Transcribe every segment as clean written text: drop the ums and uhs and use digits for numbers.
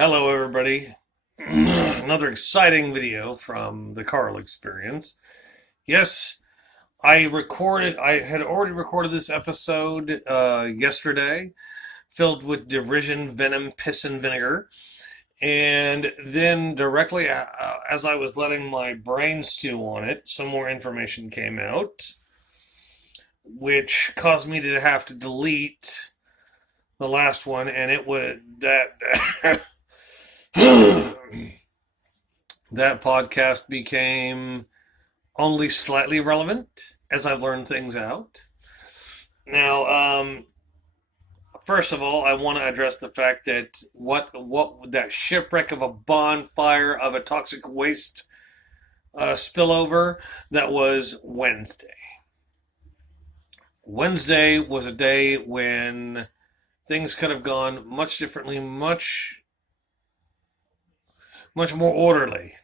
Hello, everybody. Another exciting video from the Carl experience. Yes, I had already recorded this episode yesterday, filled with derision, venom, piss, and vinegar. And then directly as I was letting my brain stew on it, some more information came out, which caused me to have to delete the last one, and it would that that podcast became only slightly relevant as I've learned things out. Now, first of all, I want to address the fact that what that shipwreck of a bonfire of a toxic waste spillover, that was Wednesday. Wednesday was a day when things could have gone much differently, much more orderly.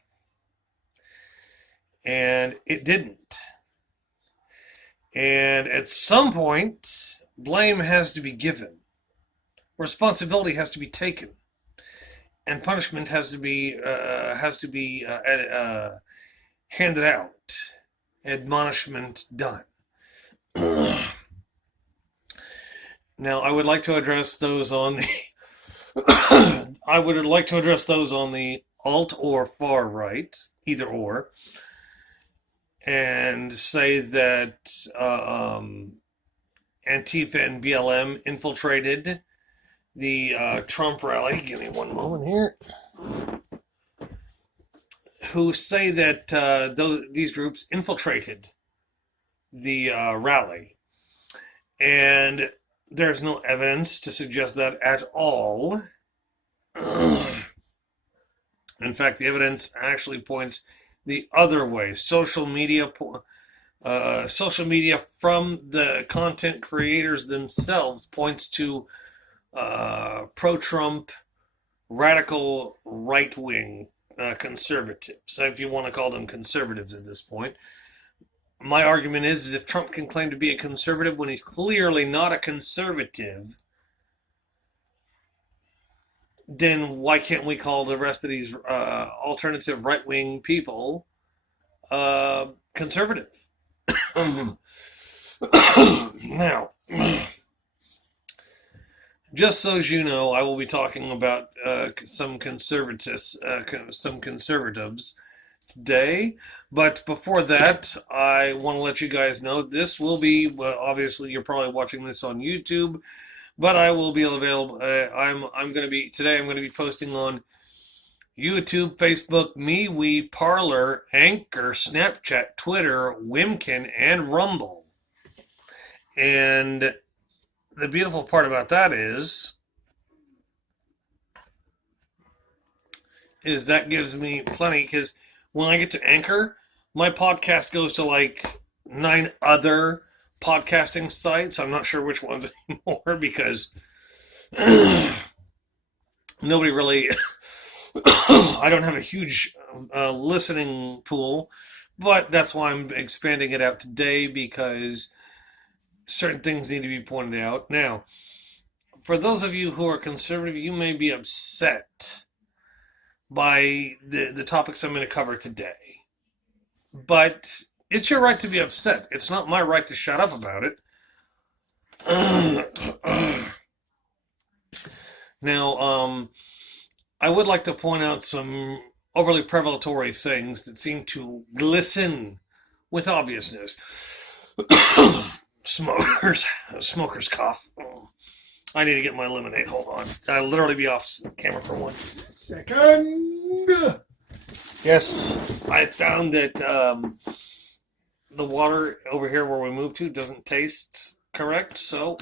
And it didn't. And at some point, blame has to be given. Responsibility has to be taken. And punishment has to be handed out. Admonishment done. Now, I would like to address those on the alt or far right, either or, and say that Antifa and BLM infiltrated the Trump rally. Give me one moment here. Who say that these groups infiltrated the rally. And there's no evidence to suggest that at all. In fact, the evidence actually points the other way. Social media from the content creators themselves points to pro-Trump, radical right-wing conservatives, if you want to call them conservatives at this point. My argument is if Trump can claim to be a conservative when he's clearly not a conservative, then why can't we call the rest of these alternative right-wing people conservative? Now, just so as you know, I will be talking about some conservatives today. But before that, I want to let you guys know this will be, well, obviously you're probably watching this on YouTube, but I will be available. I'm going to be posting on YouTube, Facebook, MeWe, Parler, Anchor, Snapchat, Twitter, Wimkin, and Rumble. And the beautiful part about that is that gives me plenty, because when I get to Anchor, my podcast goes to like 9 other podcasting sites. I'm not sure which ones anymore because nobody really I don't have a huge listening pool, but that's why I'm expanding it out today, because certain things need to be pointed out. Now, for those of you who are conservative, you may be upset by the topics I'm going to cover today. But it's your right to be upset. It's not my right to shut up about it. Now, I would like to point out some overly prevalatory things that seem to glisten with obviousness. Smoker's cough. I need to get my lemonade. Hold on. I'll literally be off camera for 1 second. Yes, I found that the water over here where we moved to doesn't taste correct, so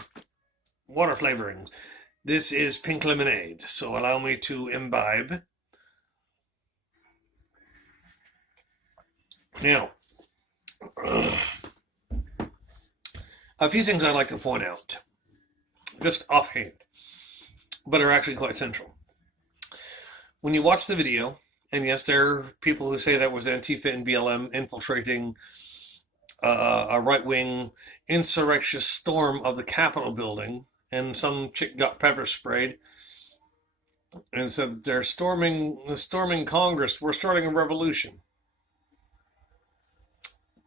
water flavorings. This is pink lemonade, so allow me to imbibe. Now, a few things I'd like to point out, just offhand, but are actually quite central. When you watch the video, and yes, there are people who say that was Antifa and BLM infiltrating a right-wing insurrectionist storm of the Capitol building, and some chick got pepper sprayed. and said that they're storming Congress. We're starting a revolution.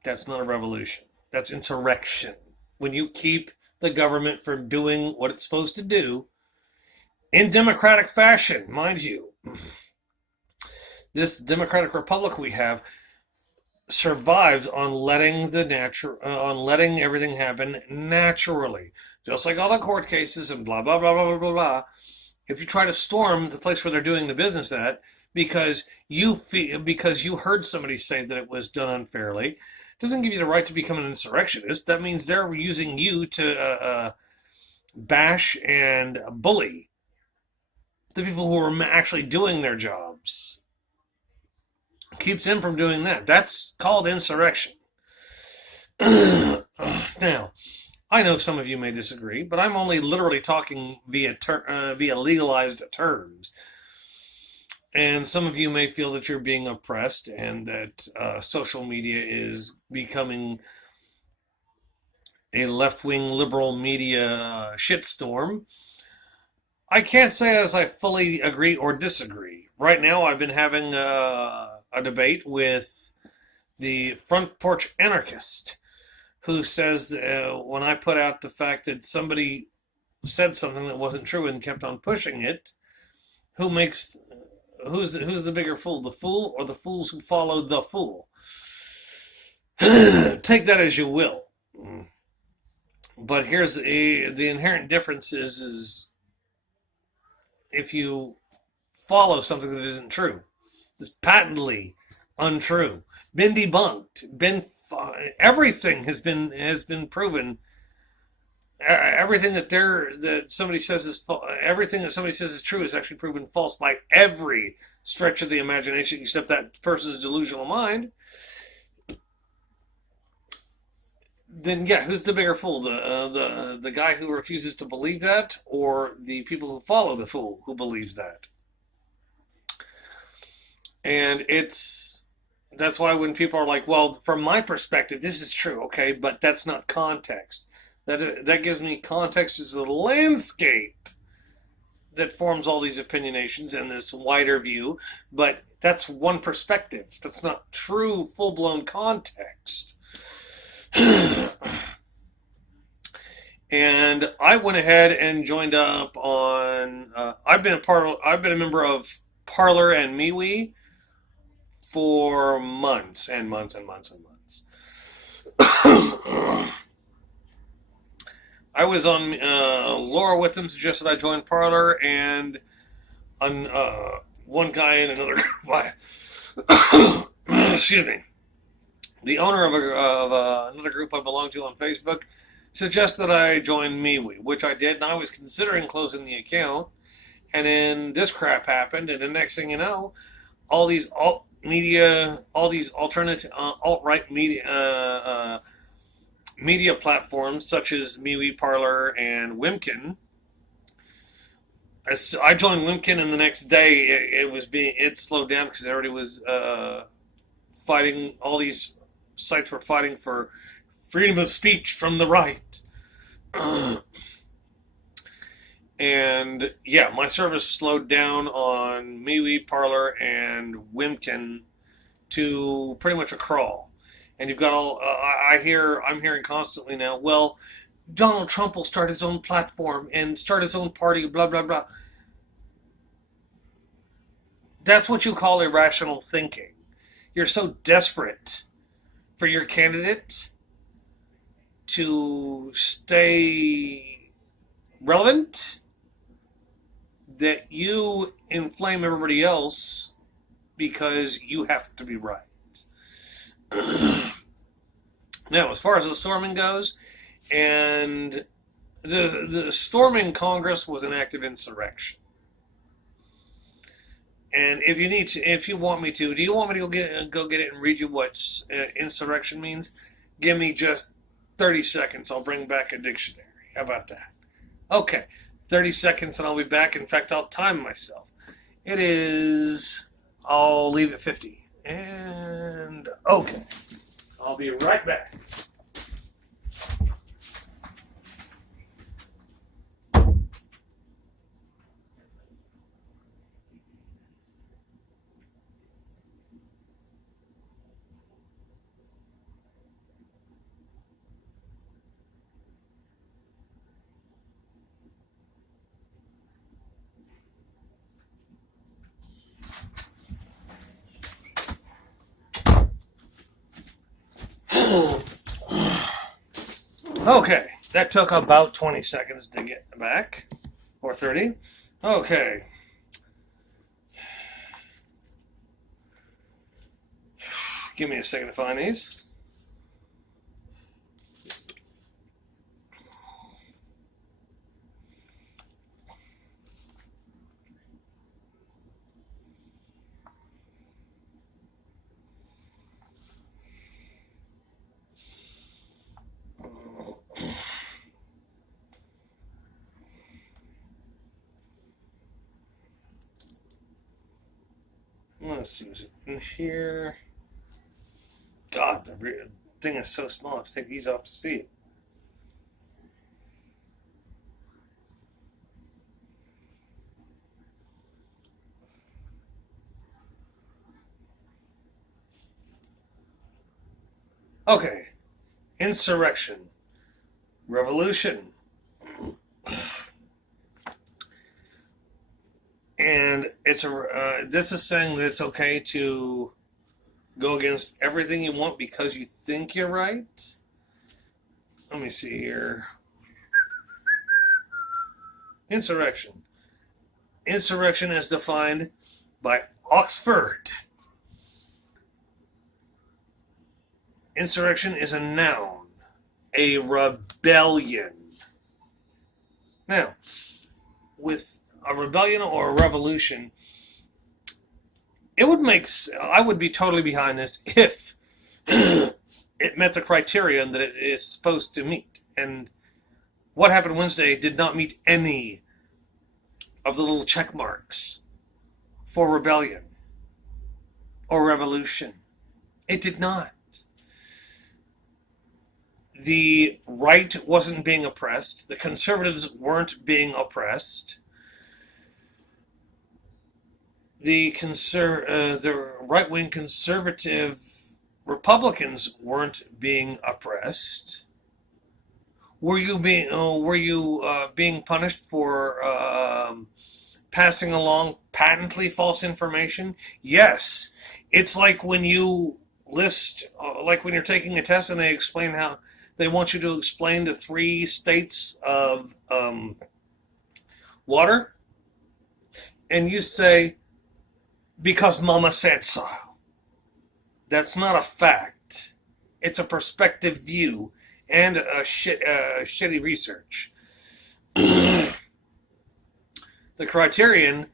That's not a revolution. That's insurrection. When you keep the government from doing what it's supposed to do in democratic fashion, mind you. This democratic republic we have survives on letting everything happen naturally, just like all the court cases and blah blah blah blah blah blah blah. If you try to storm the place where they're doing the business at because you heard somebody say that it was done unfairly, it doesn't give you the right to become an insurrectionist. That means they're using you to bash and bully the people who are actually doing their jobs. Keeps them from doing that. That's called insurrection. Now, I know some of you may disagree, but I'm only literally talking via legalized terms. And some of you may feel that you're being oppressed and that social media is becoming a left-wing liberal media shitstorm. I can't say as I fully agree or disagree. Right now, I've been having a debate with the front porch anarchist who says when I put out the fact that somebody said something that wasn't true and kept on pushing it, who's the bigger fool, the fool or the fools who follow the fool? Take that as you will. But here's the inherent difference is if you follow something that isn't true, it's patently untrue, been debunked, everything has been proven. Everything that somebody says is true is actually proven false by every stretch of the imagination, except that person's delusional mind. Then yeah, who's the bigger fool? The guy who refuses to believe that, or the people who follow the fool who believes that? And that's why when people are like, well, from my perspective, this is true, okay, but that's not context. That gives me context as the landscape that forms all these opinionations and this wider view, but that's one perspective. That's not true, full-blown context. And I went ahead and joined up on. I've been a member of Parler and MeWe for months and months and months and months. I was on. Laura Whitham suggested I join Parler, and on one guy in another group. Excuse me. The owner of another group I belong to on Facebook suggested I join MeWe, which I did, and I was considering closing the account. And then this crap happened, and the next thing you know, all these alternate alt-right media platforms such as MeWe, Parler, and Wimkin. I joined Wimkin, and the next day it slowed down because everybody was fighting. All these sites were fighting for freedom of speech from the right. And yeah, my service slowed down on MeWe, Parler, and Wimkin to pretty much a crawl. And you've got all I'm hearing constantly now, well, Donald Trump will start his own platform and start his own party, blah blah blah. That's what you call irrational thinking. You're so desperate for your candidate to stay relevant that you inflame everybody else because you have to be right. Now, as far as the storming goes, and the storming Congress was an act of insurrection. And if you want me to, do you want me to go get it and read you what insurrection means? Give me just 30 seconds. I'll bring back a dictionary. How about that? Okay, 30 seconds and I'll be back. In fact, I'll time myself. I'll leave it 50. And okay, I'll be right back. Okay, that took about 20 seconds to get back, or 30. Okay. Give me a second to find these. Let's see, is it in here? God, the thing is so small. I have to take these off to see it. Okay. Insurrection. Revolution. And it's this is saying that it's okay to go against everything you want because you think you're right. Let me see here. Insurrection. Insurrection as defined by Oxford. Insurrection is a noun, a rebellion. Now, with a rebellion or a revolution, I would be totally behind this if it met the criterion that it is supposed to meet. And what happened Wednesday did not meet any of the little check marks for rebellion or revolution. It did not. The right wasn't being oppressed. The conservatives weren't being oppressed. The right-wing conservative Republicans weren't being oppressed. Were you being punished for passing along patently false information? Yes. It's like when you like when you're taking a test and they explain how they want you to explain the 3 states of water, and you say, because Mama said so. That's not a fact. It's a perspective view and a shitty research. The criterion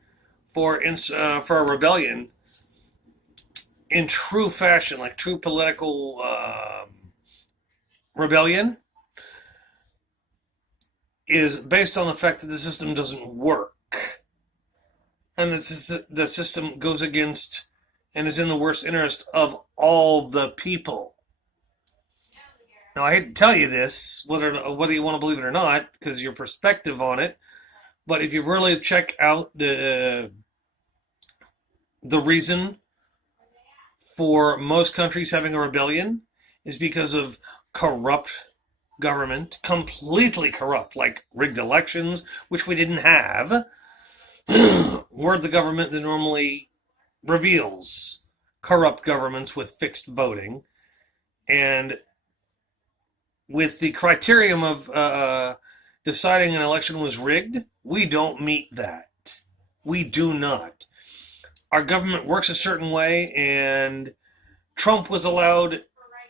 for a rebellion, in true fashion, like true political rebellion, is based on the fact that the system doesn't work. And the system goes against and is in the worst interest of all the people. Now, I hate to tell you this, whether you want to believe it or not, because your perspective on it, but if you really check out the reason for most countries having a rebellion is because of corrupt government, completely corrupt, like rigged elections, which we didn't have. We're the government that normally reveals corrupt governments with fixed voting. And with the criterion of deciding an election was rigged, we don't meet that. We do not. Our government works a certain way, and Trump was allowed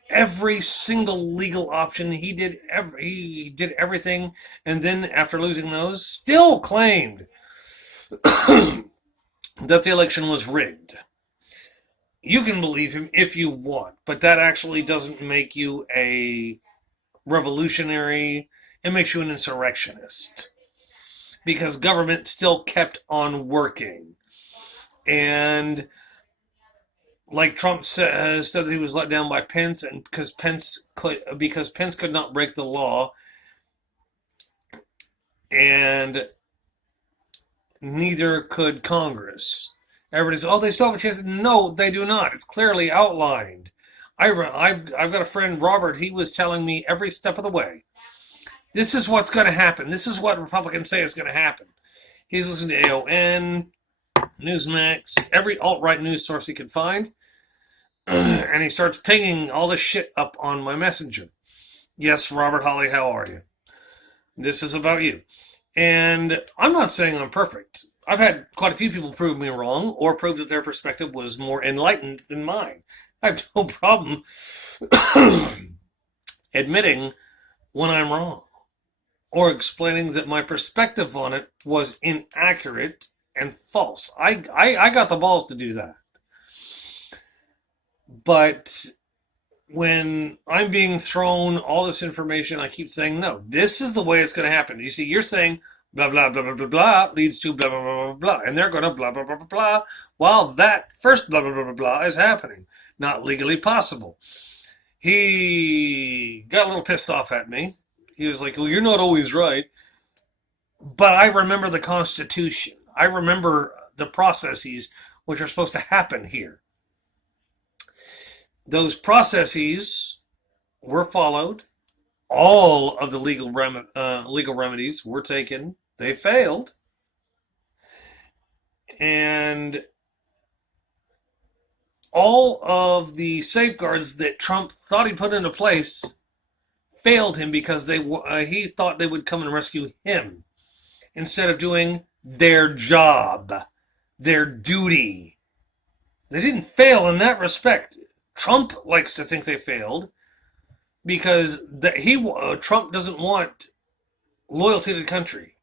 every single legal option. He did everything, and then after losing those, still claimed that the election was rigged. You can believe him if you want, but that actually doesn't make you a revolutionary. It makes you an insurrectionist, because government still kept on working. And like Trump said that he was let down by Pence, and because Pence could not break the law, and neither could Congress. Everybody says, "Oh, they still have a chance." No, they do not. It's clearly outlined. I've got a friend, Robert. He was telling me every step of the way, this is what's going to happen. This is what Republicans say is going to happen. He's listening to AON, Newsmax, every alt-right news source he could find. And he starts pinging all this shit up on my messenger. Yes, Robert Holly, how are you? This is about you. And I'm not saying I'm perfect. I've had quite a few people prove me wrong or prove that their perspective was more enlightened than mine. I have no problem admitting when I'm wrong or explaining that my perspective on it was inaccurate and false. I got the balls to do that. But when I'm being thrown all this information, I keep saying, no, this is the way it's going to happen. You see, you're saying blah, blah, blah, blah, blah, blah leads to blah, blah, blah, blah, blah. And they're going to blah, blah, blah, blah, blah, while that first blah, blah, blah, blah, blah is happening. Not legally possible. He got a little pissed off at me. He was like, well, you're not always right. But I remember the Constitution. I remember the processes which are supposed to happen here. Those processes were followed. All of the legal remedies were taken. They failed. And all of the safeguards that Trump thought he put into place failed him because he thought they would come and rescue him instead of doing their job, their duty. They didn't fail in that respect. Trump likes to think they failed because Trump doesn't want loyalty to the country.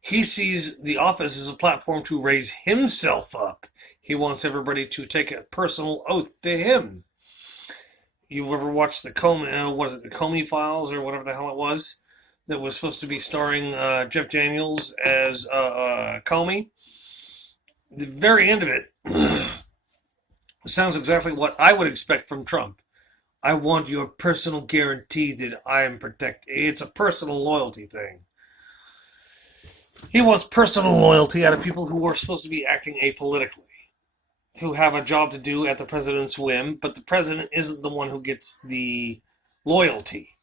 He sees the office as a platform to raise himself up. He wants everybody to take a personal oath to him. You ever watched the Comey Files or whatever the hell it was that was supposed to be starring Jeff Daniels as Comey? The very end of it sounds exactly what I would expect from Trump. I want your personal guarantee that I am protected. It's a personal loyalty thing. He wants personal loyalty out of people who are supposed to be acting apolitically, who have a job to do at the president's whim, but the president isn't the one who gets the loyalty.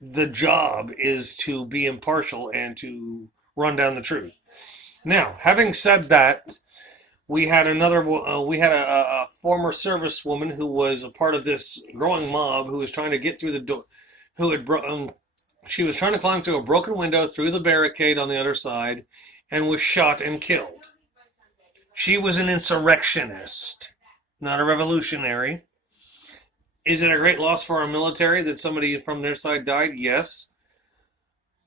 The job is to be impartial and to run down the truth. Now, having said that, we had a former servicewoman who was a part of this growing mob who was trying to get through the door, she was trying to climb through a broken window through the barricade on the other side and was shot and killed. She was an insurrectionist, not a revolutionary. Is it a great loss for our military that somebody from their side died? Yes.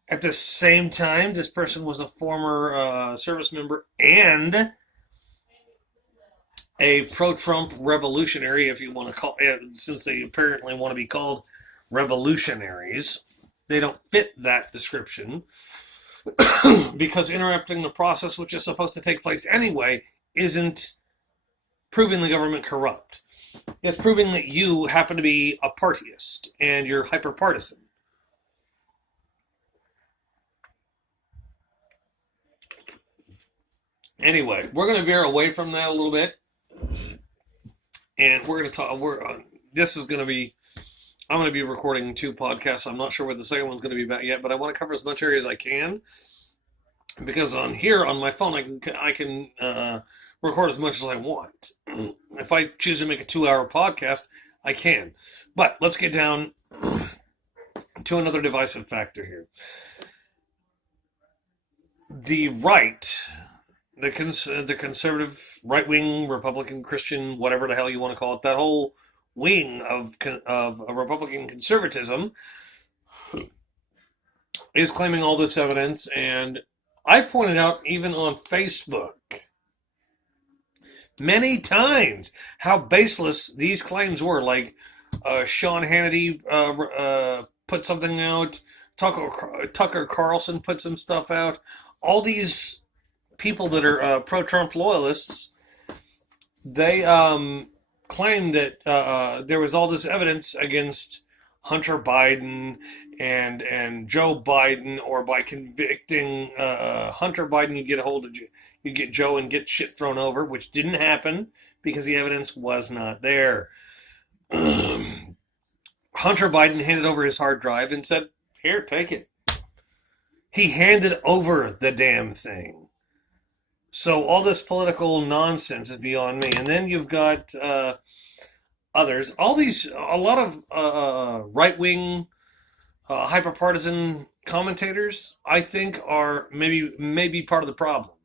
At the same time, this person was a former service member and a pro-Trump revolutionary, if you want to call it, since they apparently want to be called revolutionaries. They don't fit that description because interrupting the process, which is supposed to take place anyway, isn't proving the government corrupt. It's proving that you happen to be a partyist and you're hyper-partisan. Anyway, we're going to veer away from that a little bit. And we're going to talk. I'm going to be recording 2 podcasts. I'm not sure what the second one's going to be about yet, but I want to cover as much area as I can because on my phone I can record as much as I want. If I choose to make a 2-hour podcast, I can. But let's get down to another divisive factor here. The right, the conservative, right-wing, Republican, Christian, whatever the hell you want to call it, that whole wing of Republican conservatism is claiming all this evidence, and I pointed out even on Facebook many times how baseless these claims were. Like Sean Hannity put something out, Tucker Carlson put some stuff out. All these people that are pro-Trump loyalists, they claimed that there was all this evidence against Hunter Biden and Joe Biden, or by convicting Hunter Biden, you get Joe and get shit thrown over, which didn't happen because the evidence was not there. Hunter Biden handed over his hard drive and said, "Here, take it." He handed over the damn thing. So all this political nonsense is beyond me. And then you've got others. A lot of right wing, hyper partisan commentators, I think, are maybe part of the problem.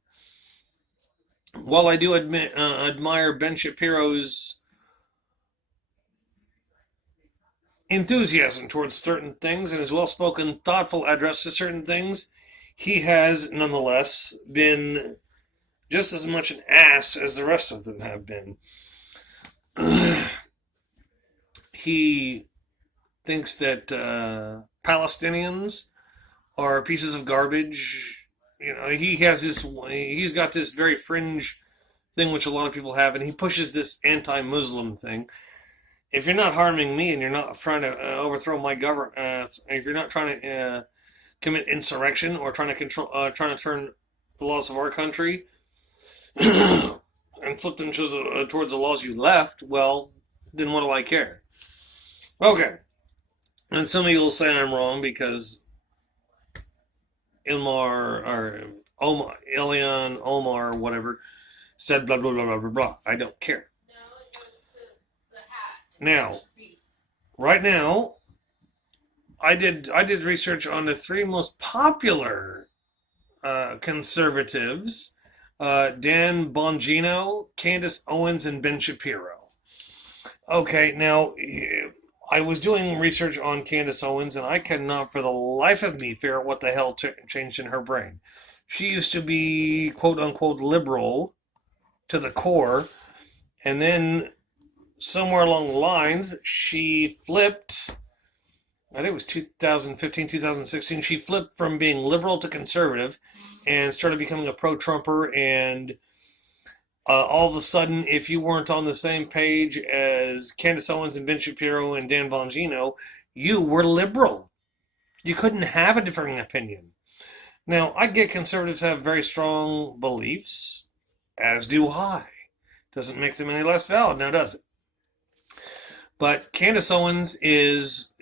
While I do admire Ben Shapiro's enthusiasm towards certain things and his well spoken, thoughtful address to certain things, he has nonetheless been just as much an ass as the rest of them have been. He thinks that Palestinians are pieces of garbage. You know, he's got this very fringe thing which a lot of people have, and he pushes this anti-Muslim thing. If you're not harming me and you're not trying to overthrow my government, if you're not trying to commit insurrection or trying to turn the laws of our country and flip them towards the laws you left, well, then what do I care? Okay. And some of you will say I'm wrong because Omar, whatever, said blah, blah, blah, blah, blah, blah. I don't care. Now, right now, I did research on the three most popular conservatives: Dan Bongino, Candace Owens, and Ben Shapiro. Okay, now I was doing research on Candace Owens, and I cannot for the life of me figure out what the hell changed in her brain. She used to be quote unquote liberal to the core, and then somewhere along the lines, she flipped. I think it was 2015, 2016. She flipped from being liberal to conservative and started becoming a pro-Trumper. And all of a sudden, if you weren't on the same page as Candace Owens and Ben Shapiro and Dan Bongino, you were liberal. You couldn't have a differing opinion. Now, I get conservatives have very strong beliefs, as do I. Doesn't make them any less valid, now does it? But Candace Owens is,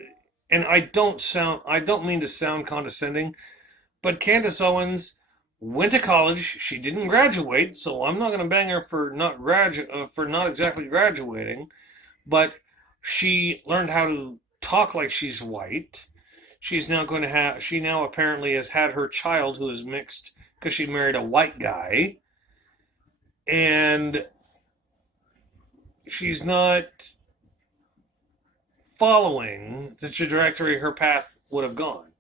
and I don't mean to sound condescending, but Candace Owens went to college. She didn't graduate, so I'm not going to bang her for not exactly graduating. But she learned how to talk like she's white. She now apparently has had her child who is mixed because she married a white guy, and she's not following the trajectory her path would have gone.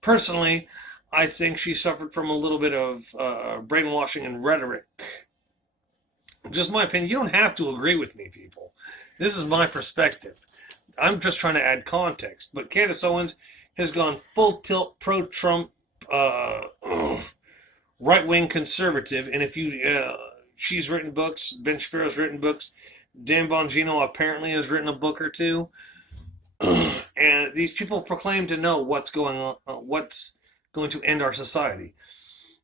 Personally, I think she suffered from a little bit of brainwashing and rhetoric. Just my opinion. You don't have to agree with me, people. This is my perspective. I'm just trying to add context. But Candace Owens has gone full tilt pro-Trump, right-wing conservative. And if you, she's written books. Ben Shapiro's written books. Dan Bongino apparently has written a book or two. And these people proclaim to know what's going on, what's going to end our society.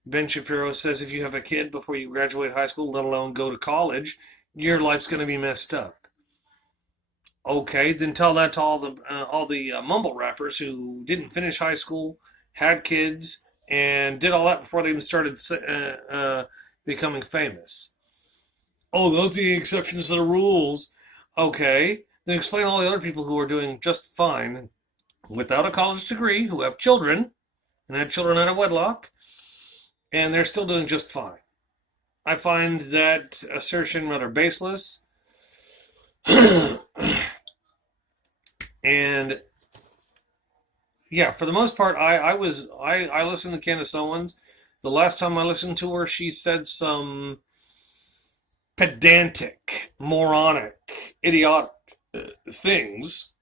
Ben Shapiro says if you have a kid before you graduate high school, let alone go to college, your life's going to be messed up. Okay, then tell that to all the mumble rappers who didn't finish high school, had kids, and did all that before they even started becoming famous. Oh, those are the exceptions to the rules. Okay, then explain all the other people who are doing just fine without a college degree, who have children, and had children out of wedlock, and they're still doing just fine. I find that assertion rather baseless. And yeah, for the most part, I listened to Candace Owens. The last time I listened to her, she said some pedantic, moronic, idiotic things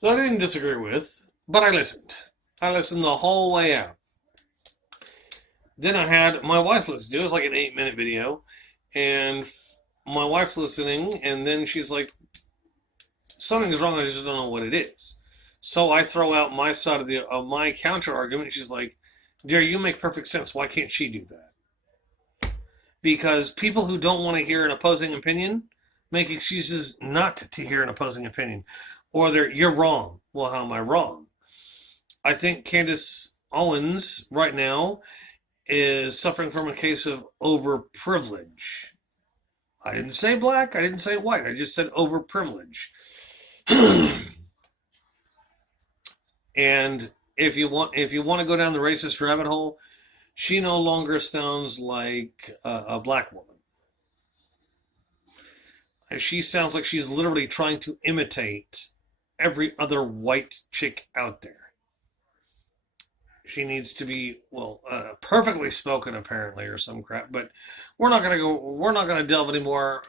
that I didn't disagree with, but I listened. I listened the whole way out. Then I had my wife listen to it. It was like an 8-minute video, and my wife's listening, and then she's like, something is wrong, I just don't know what it is. So I throw out my side of my counter argument. She's like, dear, you make perfect sense. Why can't she do that? Because people who don't want to hear an opposing opinion make excuses not to hear an opposing opinion. Or you're wrong. Well, how am I wrong? I think Candace Owens right now is suffering from a case of overprivilege. I didn't say black, I didn't say white, I just said overprivilege. And if you want to go down the racist rabbit hole, she no longer sounds like a black woman. She sounds like she's literally trying to imitate every other white chick out there. She needs to be, perfectly spoken apparently, or some crap. But we're not gonna delve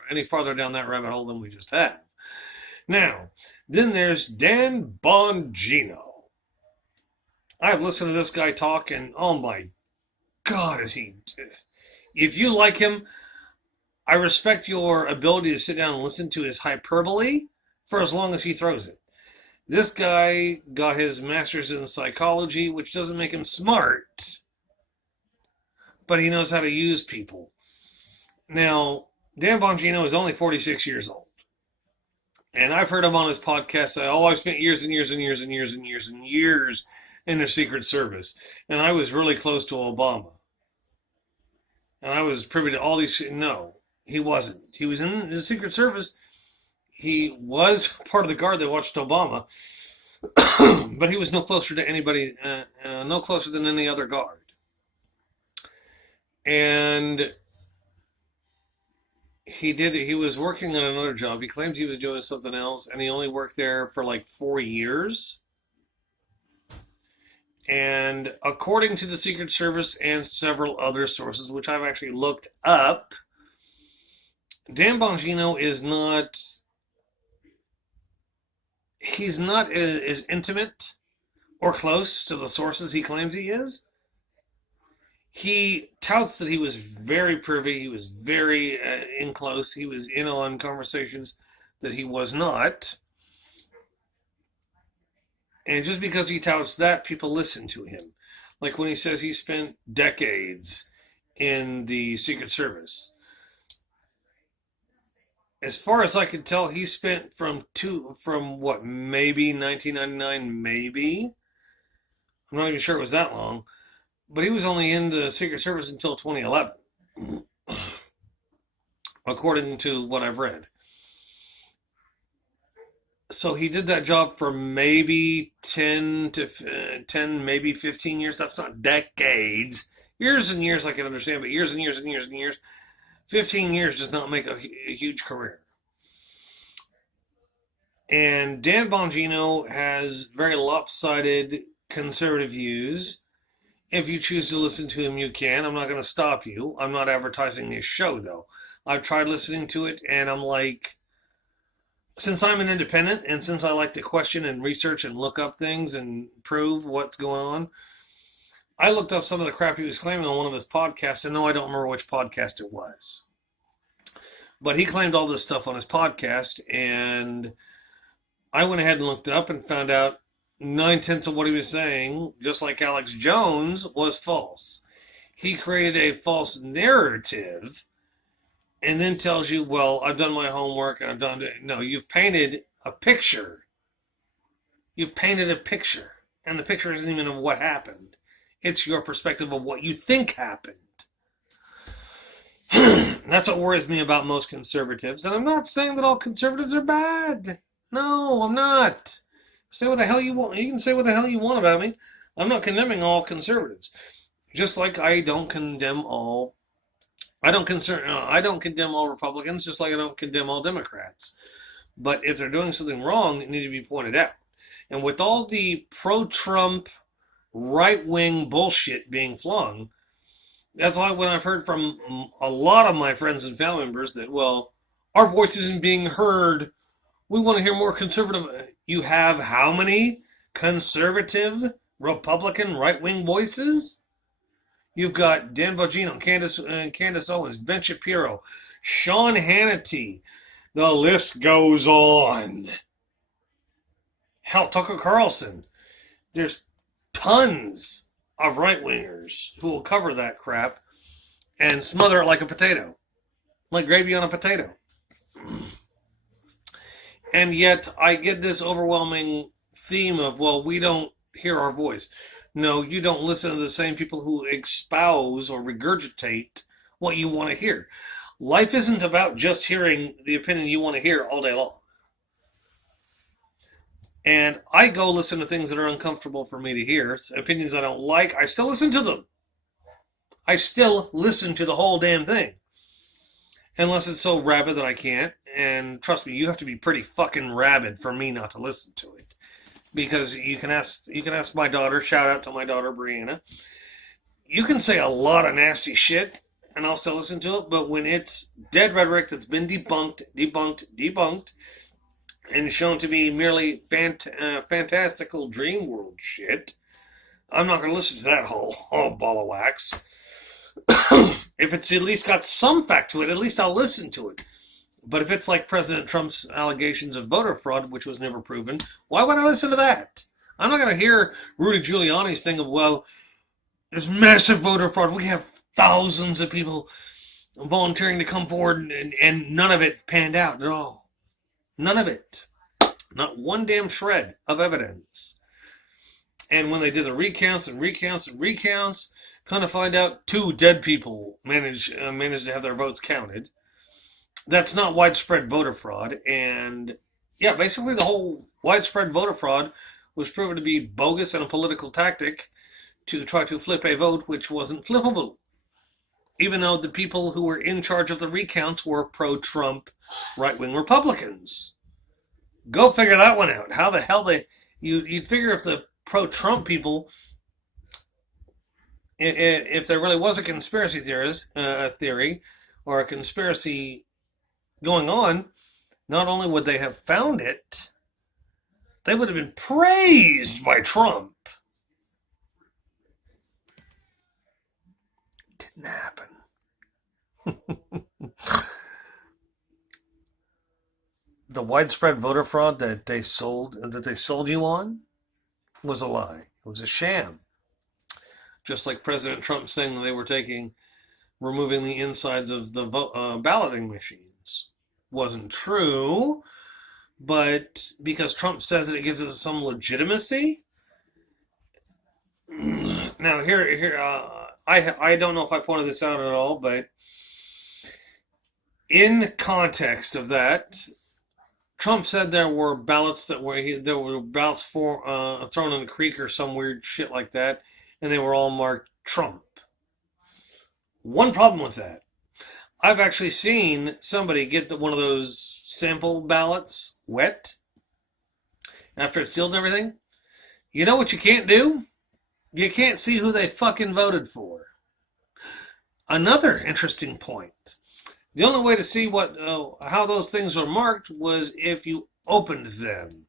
any farther down that rabbit hole than we just have. Now, then there's Dan Bongino. I've listened to this guy talk, and oh my God, is he? If you like him, I respect your ability to sit down and listen to his hyperbole for as long as he throws it. This guy got his master's in psychology, which doesn't make him smart, but he knows how to use people. Now, Dan Bongino is only 46 years old. And I've heard him on his podcast say, I've spent years and years and years and years and years and years in the Secret Service. And I was really close to Obama. And I was privy to all these... No, he wasn't. He was in the Secret Service. He was part of the guard that watched Obama. But he was no closer to anybody, no closer than any other guard. And he was working on another job. He claims he was doing something else, and he only worked there for like 4 years. And according to the Secret Service and several other sources, which I've actually looked up, Dan Bongino is not... He's not as intimate or close to the sources he claims he is. He touts that he was very privy, he was very in close, he was in on conversations that he was not. And just because he touts that, people listen to him. Like when he says he spent decades in the Secret Service. As far as I can tell, he spent from maybe 1999, maybe. I'm not even sure it was that long. But he was only in the Secret Service until 2011, according to what I've read. So he did that job for maybe 10, maybe 15 years. That's not decades. Years and years I can understand, but years and years and years and years. 15 years does not make a huge career. And Dan Bongino has very lopsided conservative views. If you choose to listen to him, you can. I'm not going to stop you. I'm not advertising his show, though. I've tried listening to it, and I'm like, since I'm an independent, and since I like to question and research and look up things and prove what's going on, I looked up some of the crap he was claiming on one of his podcasts, and no, I don't remember which podcast it was. But he claimed all this stuff on his podcast, and I went ahead and looked it up and found out 9/10 of what he was saying, just like Alex Jones, was false. He created a false narrative and then tells you, well, I've done my homework and I've done it. No, you've painted a picture. You've painted a picture, and the picture isn't even of what happened. It's your perspective of what you think happened. That's what worries me about most conservatives. And I'm not saying that all conservatives are bad. No, I'm not. Say what the hell you want. You can say what the hell you want about me. I'm not condemning all conservatives. Just like I don't condemn all... I don't condemn all Republicans, just like I don't condemn all Democrats. But if they're doing something wrong, it needs to be pointed out. And with all the pro-Trump right-wing bullshit being flung, that's why when I've heard from a lot of my friends and family members that, well, our voice isn't being heard, we want to hear more conservative. You have how many conservative Republican right-wing voices? You've got Dan Bongino, Candace Owens, Ben Shapiro, Sean Hannity. The list goes on. Hell, Tucker Carlson. There's tons of right-wingers who will cover that crap and smother it like a potato. Like gravy on a potato. And yet I get this overwhelming theme of, well, we don't hear our voice. No, you don't listen to the same people who espouse or regurgitate what you want to hear. Life isn't about just hearing the opinion you want to hear all day long. And I go listen to things that are uncomfortable for me to hear. Opinions I don't like, I still listen to them. I still listen to the whole damn thing. Unless it's so rabid that I can't. And trust me, you have to be pretty fucking rabid for me not to listen to it. Because you can ask my daughter, shout out to my daughter Brianna. You can say a lot of nasty shit and I'll still listen to it, but when it's dead rhetoric that's been debunked, and shown to be merely fantastical dream world shit, I'm not going to listen to that whole ball of wax. If it's at least got some fact to it, at least I'll listen to it. But if it's like President Trump's allegations of voter fraud, which was never proven, why would I listen to that? I'm not going to hear Rudy Giuliani's thing of, well, there's massive voter fraud. We have thousands of people volunteering to come forward, and none of it panned out at all. None of it. Not one damn shred of evidence. And when they did the recounts, kind of find out 2 dead people managed to have their votes counted. That's not widespread voter fraud. And yeah, basically the whole widespread voter fraud was proven to be bogus and a political tactic to try to flip a vote which wasn't flippable. Even though the people who were in charge of the recounts were pro-Trump right-wing Republicans. Go figure that one out. How the hell you'd figure if the pro-Trump people, if there really was a conspiracy theory or a conspiracy going on, not only would they have found it, they would have been praised by Trump. It didn't happen. The widespread voter fraud that they sold you on was a lie. It was a sham. Just like President Trump saying that they were removing the insides of the balloting machines. Wasn't true, but because Trump says it gives us some legitimacy. Now I don't know if I pointed this out at all, but in context of that, Trump said there were ballots thrown in a creek or some weird shit like that, and they were all marked Trump. One problem with that. I've actually seen somebody get one of those sample ballots wet after it's sealed and everything. You know what you can't do? You can't see who they fucking voted for. Another interesting point. The only way to see how those things are marked was if you opened them.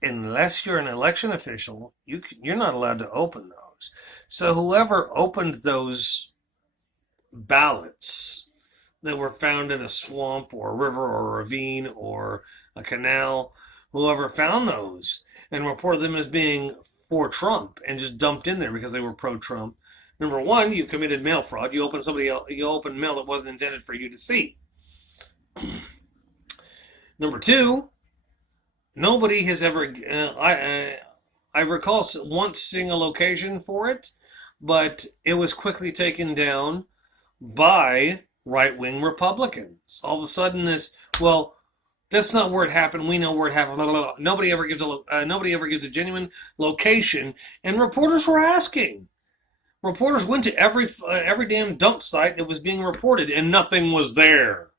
Unless you're an election official, you're not allowed to open those. So whoever opened those ballots that were found in a swamp or a river or a ravine or a canal, whoever found those and reported them as being for Trump and just dumped in there because they were pro-Trump, number one, you committed mail fraud. You opened mail that wasn't intended for you to see. Number two, nobody has ever. I recall once seeing a location for it, but it was quickly taken down by right-wing Republicans. All of a sudden, that's not where it happened. We know where it happened. Blah, blah, blah. Nobody ever gives a genuine location, and reporters were asking. Reporters went to every damn dump site that was being reported, and nothing was there.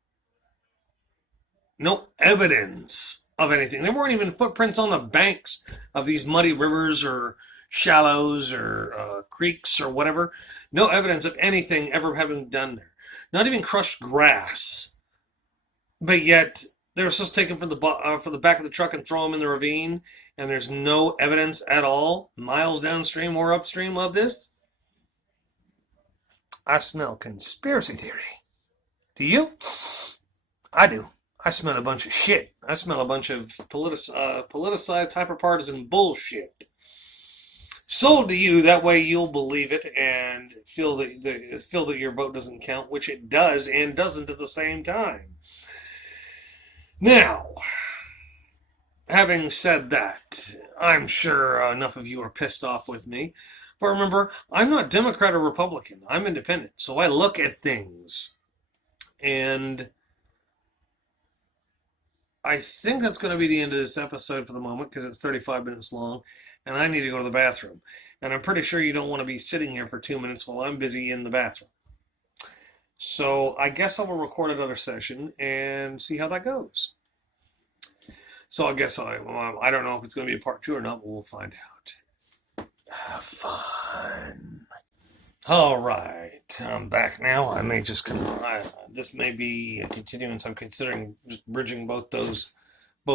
No evidence of anything. There weren't even footprints on the banks of these muddy rivers or shallows or creeks or whatever. No evidence of anything ever having done there. Not even crushed grass. But yet they were supposed to take them from the back of the truck and throw them in the ravine, and there's no evidence at all, miles downstream or upstream of this. I smell conspiracy theory. Do you? I do. I smell a bunch of shit. I smell a bunch of politicized, hyper-partisan bullshit. Sold to you, that way you'll believe it and feel that your vote doesn't count, which it does and doesn't at the same time. Now, having said that, I'm sure enough of you are pissed off with me. But remember, I'm not Democrat or Republican. I'm independent. So I look at things. And I think that's going to be the end of this episode for the moment because it's 35 minutes long and I need to go to the bathroom. And I'm pretty sure you don't want to be sitting here for 2 minutes while I'm busy in the bathroom. So I guess I will record another session and see how that goes. So I guess I don't know if it's going to be a part 2 or not, but we'll find out. Have fun. All right, I'm back now. I may just this may be a continuance. I'm considering just bridging both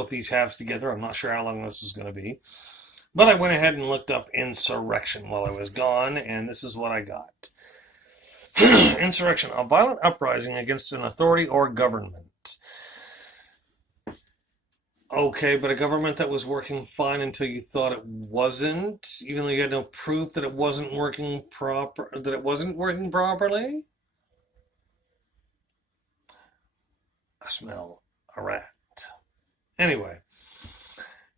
these halves together. I'm not sure how long this is going to be, but I went ahead and looked up insurrection while I was gone, and this is what I got. Insurrection: a violent uprising against an authority or government. Okay, but a government that was working fine until you thought it wasn't, even though you had no proof that it wasn't working properly? I smell a rat. Anyway,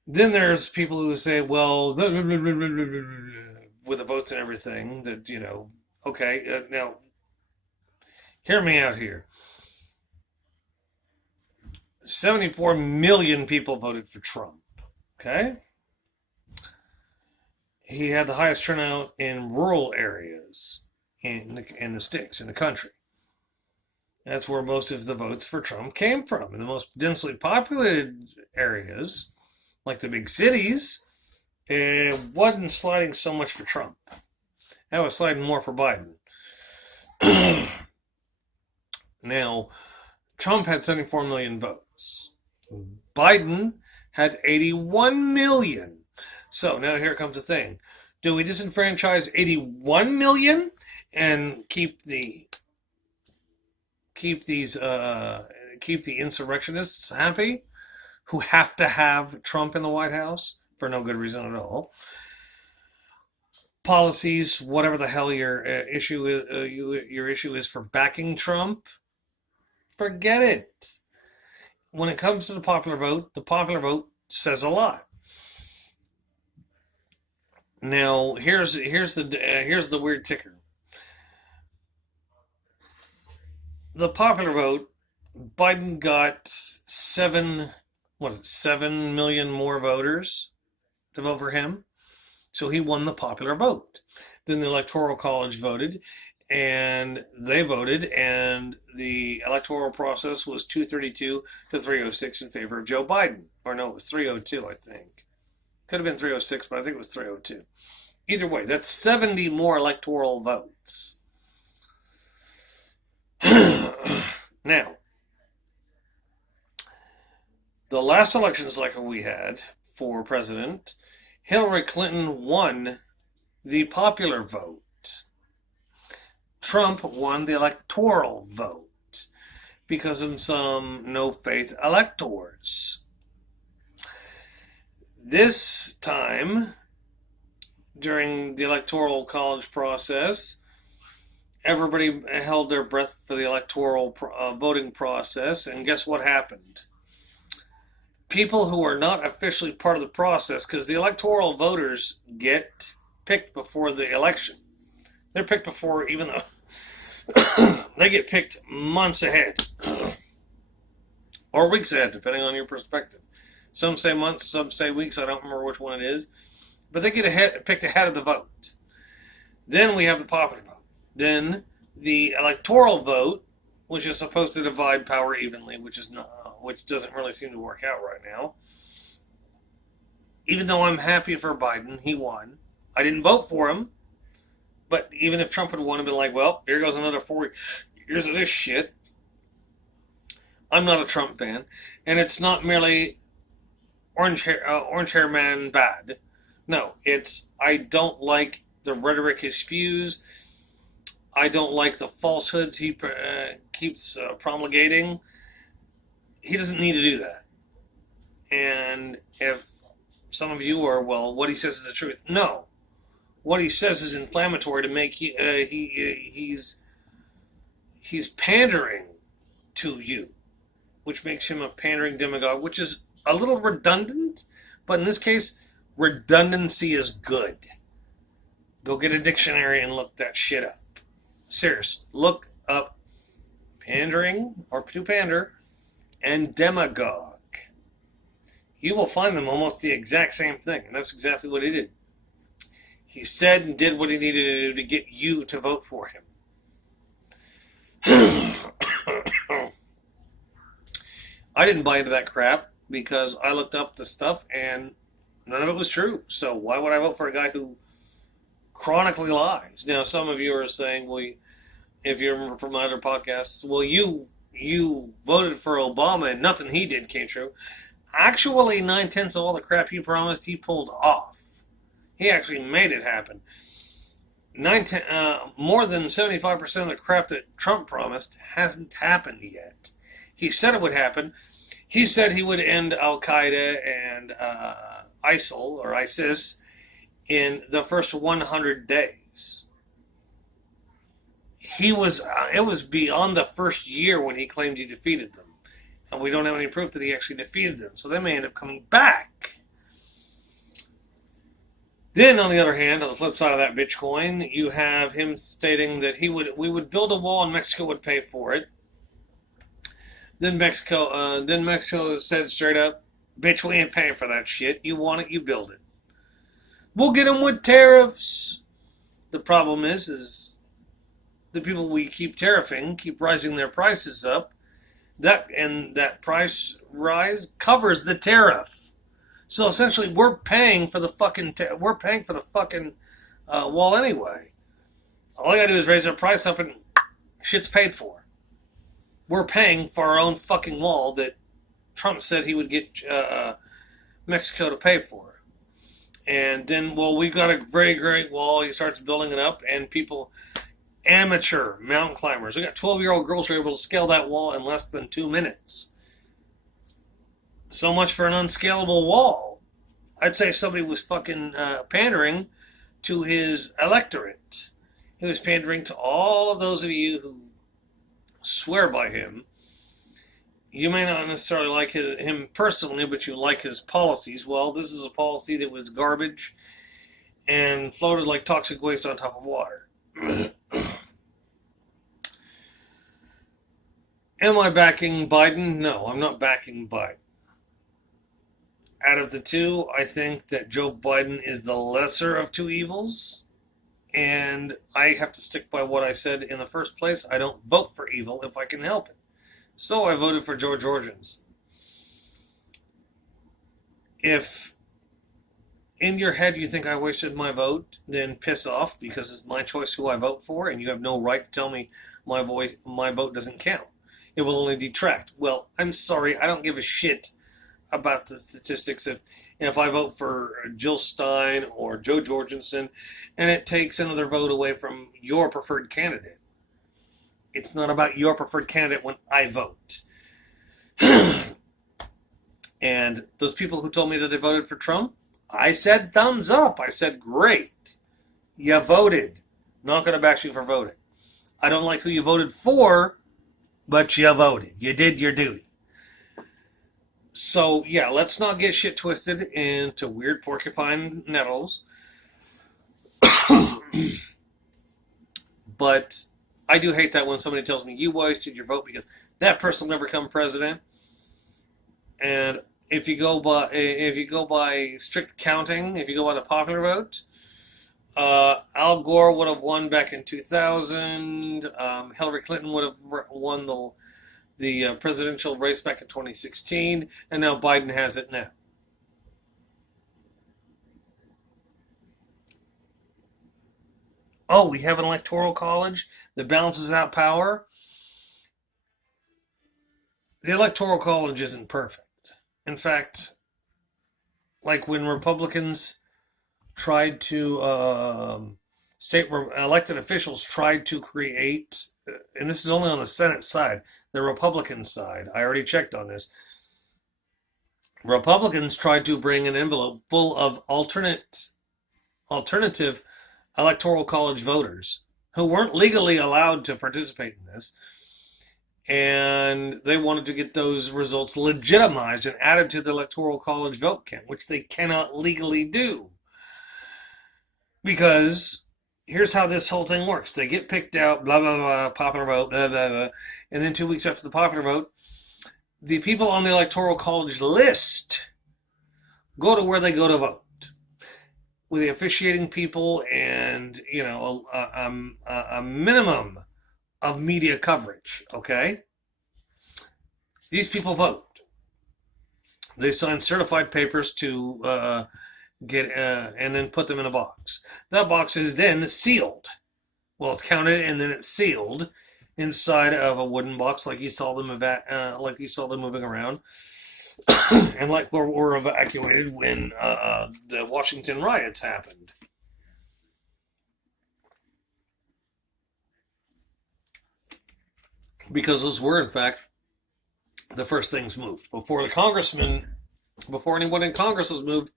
then there's people who say, well, with the votes and everything, that, okay, now, hear me out here. 74 million people voted for Trump. Okay? He had the highest turnout in rural areas in the sticks, in the country. That's where most of the votes for Trump came from. In the most densely populated areas, like the big cities, it wasn't sliding so much for Trump. That was sliding more for Biden. Now, Trump had 74 million votes. Biden had 81 million. So now here comes the thing. Do we disenfranchise 81 million and keep the insurrectionists happy who have to have Trump in the White House for no good reason at all? Policies, whatever the hell your issue is for backing Trump, forget it. When it comes to the popular vote says a lot. Now, here's the weird ticker. The popular vote, Biden got 7 million more voters to vote for him. So he won the popular vote. Then the Electoral College voted, and they voted, and the electoral process was 232 to 306 in favor of Joe Biden. Or no, it was 302, I think. Could have been 306, but I think it was 302. Either way, that's 70 more electoral votes. Now, the last election cycle we had for president, Hillary Clinton won the popular vote. Trump won the electoral vote because of some no-faith electors. This time, during the electoral college process, everybody held their breath for the electoral voting process, and guess what happened? People who are not officially part of the process, because the electoral voters get picked before the election. They're picked before, even though they get picked months ahead. Or weeks ahead, depending on your perspective. Some say months, some say weeks, I don't remember which one it is. But they get picked ahead of the vote. Then we have the popular vote. Then the electoral vote, which is supposed to divide power evenly, which doesn't really seem to work out right now. Even though I'm happy for Biden, he won. I didn't vote for him, but even if Trump had won, I'd be like, well, here goes another 4 years of this shit. I'm not a Trump fan, and it's not merely orange hair man bad. No, it's I don't like the rhetoric he spews. I don't like the falsehoods he keeps promulgating. He doesn't need to do that. And if some of you are, well, what he says is the truth. No. What he says is inflammatory to make he's pandering to you, which makes him a pandering demagogue, which is a little redundant, but in this case, redundancy is good. Go get a dictionary and look that shit up. Serious. Look up pandering or to pander and demagogue. You will find them almost the exact same thing, and that's exactly what he did. He said and did what he needed to do to get you to vote for him. I didn't buy into that crap because I looked up the stuff and none of it was true. So why would I vote for a guy who chronically lies? Now, some of you are saying, well, if you remember from my other podcasts, well, you voted for Obama and nothing he did came true. Actually, 9/10 of all the crap he promised, he pulled off. He actually made it happen. More than 75% of the crap that Trump promised hasn't happened yet. He said it would happen. He said he would end Al-Qaeda and ISIL, or ISIS, in the first 100 days. It was beyond the first year when he claimed he defeated them. And we don't have any proof that he actually defeated them. So they may end up coming back. Then, on the other hand, on the flip side of that Bitcoin, you have him stating that we would build a wall and Mexico would pay for it. Then Mexico said straight up, bitch, we ain't paying for that shit. You want it, you build it. We'll get them with tariffs. The problem is the people we keep tariffing keep rising their prices up. That price rise covers the tariff. So essentially, we're paying for the fucking wall anyway. All I gotta do is raise our price up, and shit's paid for. We're paying for our own fucking wall that Trump said he would get Mexico to pay for. And then, well, we've got a very great wall. He starts building it up, and people, amateur mountain climbers, we got 12-year-old girls who are able to scale that wall in less than 2 minutes. So much for an unscalable wall. I'd say somebody was fucking pandering to his electorate. He was pandering to all of those of you who swear by him. You may not necessarily like him personally, but you like his policies. Well, this is a policy that was garbage and floated like toxic waste on top of water. Am I backing Biden? No, I'm not backing Biden. Out of the two, I think that Joe Biden is the lesser of two evils. And I have to stick by what I said in the first place. I don't vote for evil if I can help it. So I voted for George Jorgensen. If in your head you think I wasted my vote, then piss off, because it's my choice who I vote for, and you have no right to tell me my vote doesn't count. It will only detract. Well, I'm sorry, I don't give a shit about the statistics. If I vote for Jill Stein or Joe Jorgensen and it takes another vote away from your preferred candidate, it's not about your preferred candidate when I vote. And those people who told me that they voted for Trump, I said thumbs up. I said great, you voted. Not going to bash you for voting. I don't like who you voted for, but you voted. You did your duty. So, yeah, let's not get shit twisted into weird porcupine nettles. But I do hate that when somebody tells me you wasted your vote because that person will never become president. And if you go by strict counting, if you go by the popular vote, Al Gore would have won back in 2000. Hillary Clinton would have won the presidential race back in 2016, and now Biden has it now. Oh, we have an electoral college that balances out power. The electoral college isn't perfect. In fact, like when Republicans tried to, elected officials tried to create, and this is only on the Senate side, the Republican side, I already checked on this. Republicans tried to bring an envelope full of alternative electoral college voters who weren't legally allowed to participate in this. and they wanted to get those results legitimized and added to the Electoral College vote count, which they cannot legally do. Because here's how this whole thing works. They get picked out, blah, blah, blah, popular vote, blah, blah, blah. And then 2 weeks after the popular vote, the people on the Electoral College list go to where they go to vote. With the officiating people and, a minimum of media coverage, okay? These people vote. They sign certified papers to get and then put them in a box. That box is then sealed. Well, it's counted and then it's sealed inside of a wooden box, like you saw them moving around, and like were evacuated when the Washington riots happened. Because those were, in fact, the first things moved. Before anyone in Congress was moved,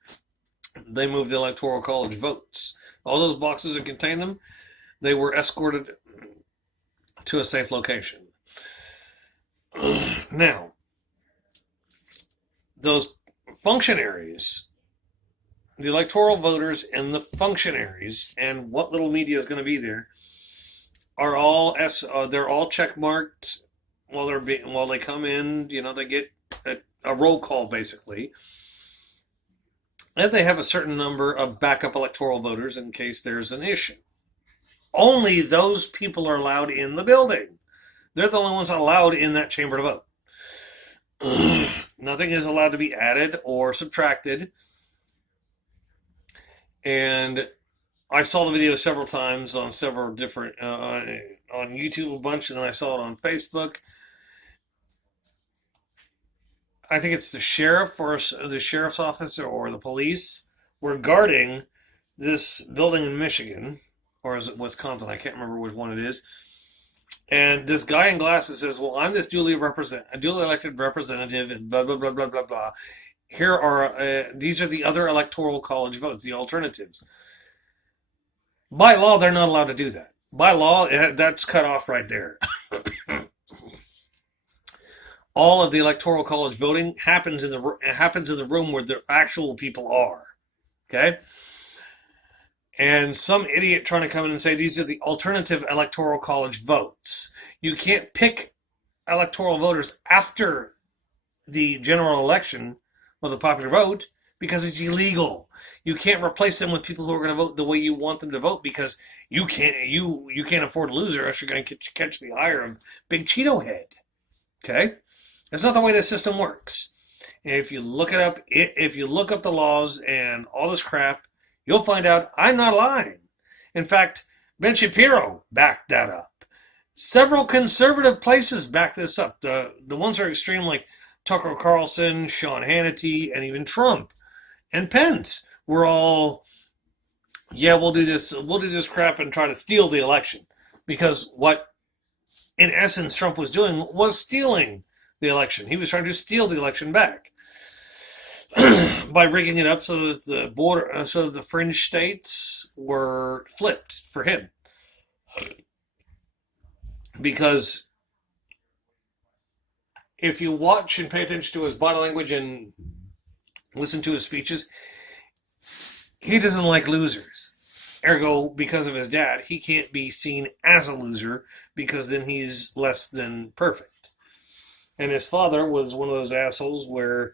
they moved the Electoral College votes. All those boxes that contained them, they were escorted to a safe location. Now, those functionaries, the electoral voters and the functionaries, and what little media is going to be there, are all they're all checkmarked while they come in. They get a roll call basically. And they have a certain number of backup electoral voters in case there's an issue. Only those people are allowed in the building. They're the only ones allowed in that chamber to vote. Nothing is allowed to be added or subtracted. And I saw the video several times on several different, on YouTube a bunch, and then I saw it on Facebook. I think it's the sheriff or the sheriff's office or the police were guarding this building in Michigan, or is it Wisconsin? I can't remember which one it is. And this guy in glasses says, "Well, I'm this duly elected representative, and blah blah blah blah blah blah. Here are these are the other electoral college votes, the alternatives." By law, they're not allowed to do that. By law, that's cut off right there. All of the electoral college voting happens in the room where the actual people are. Okay? And some idiot trying to come in and say these are the alternative electoral college votes. You can't pick electoral voters after the general election or the popular vote because it's illegal. You can't replace them with people who are going to vote the way you want them to vote because you can't afford to lose or else you're going to catch the ire of Big Cheeto Head. Okay? That's not the way the system works. If you look it up, if you look up the laws and all this crap, you'll find out I'm not lying. In fact, Ben Shapiro backed that up. Several conservative places back this up. The ones that are extreme, like Tucker Carlson, Sean Hannity, and even Trump and Pence, were all, yeah, we'll do this crap and try to steal the election. Because what, in essence, Trump was doing was stealing the election. He was trying to steal the election back by rigging it up so that the fringe states were flipped for him. Because if you watch and pay attention to his body language and listen to his speeches, he doesn't like losers. Ergo, because of his dad, he can't be seen as a loser because then he's less than perfect. And his father was one of those assholes where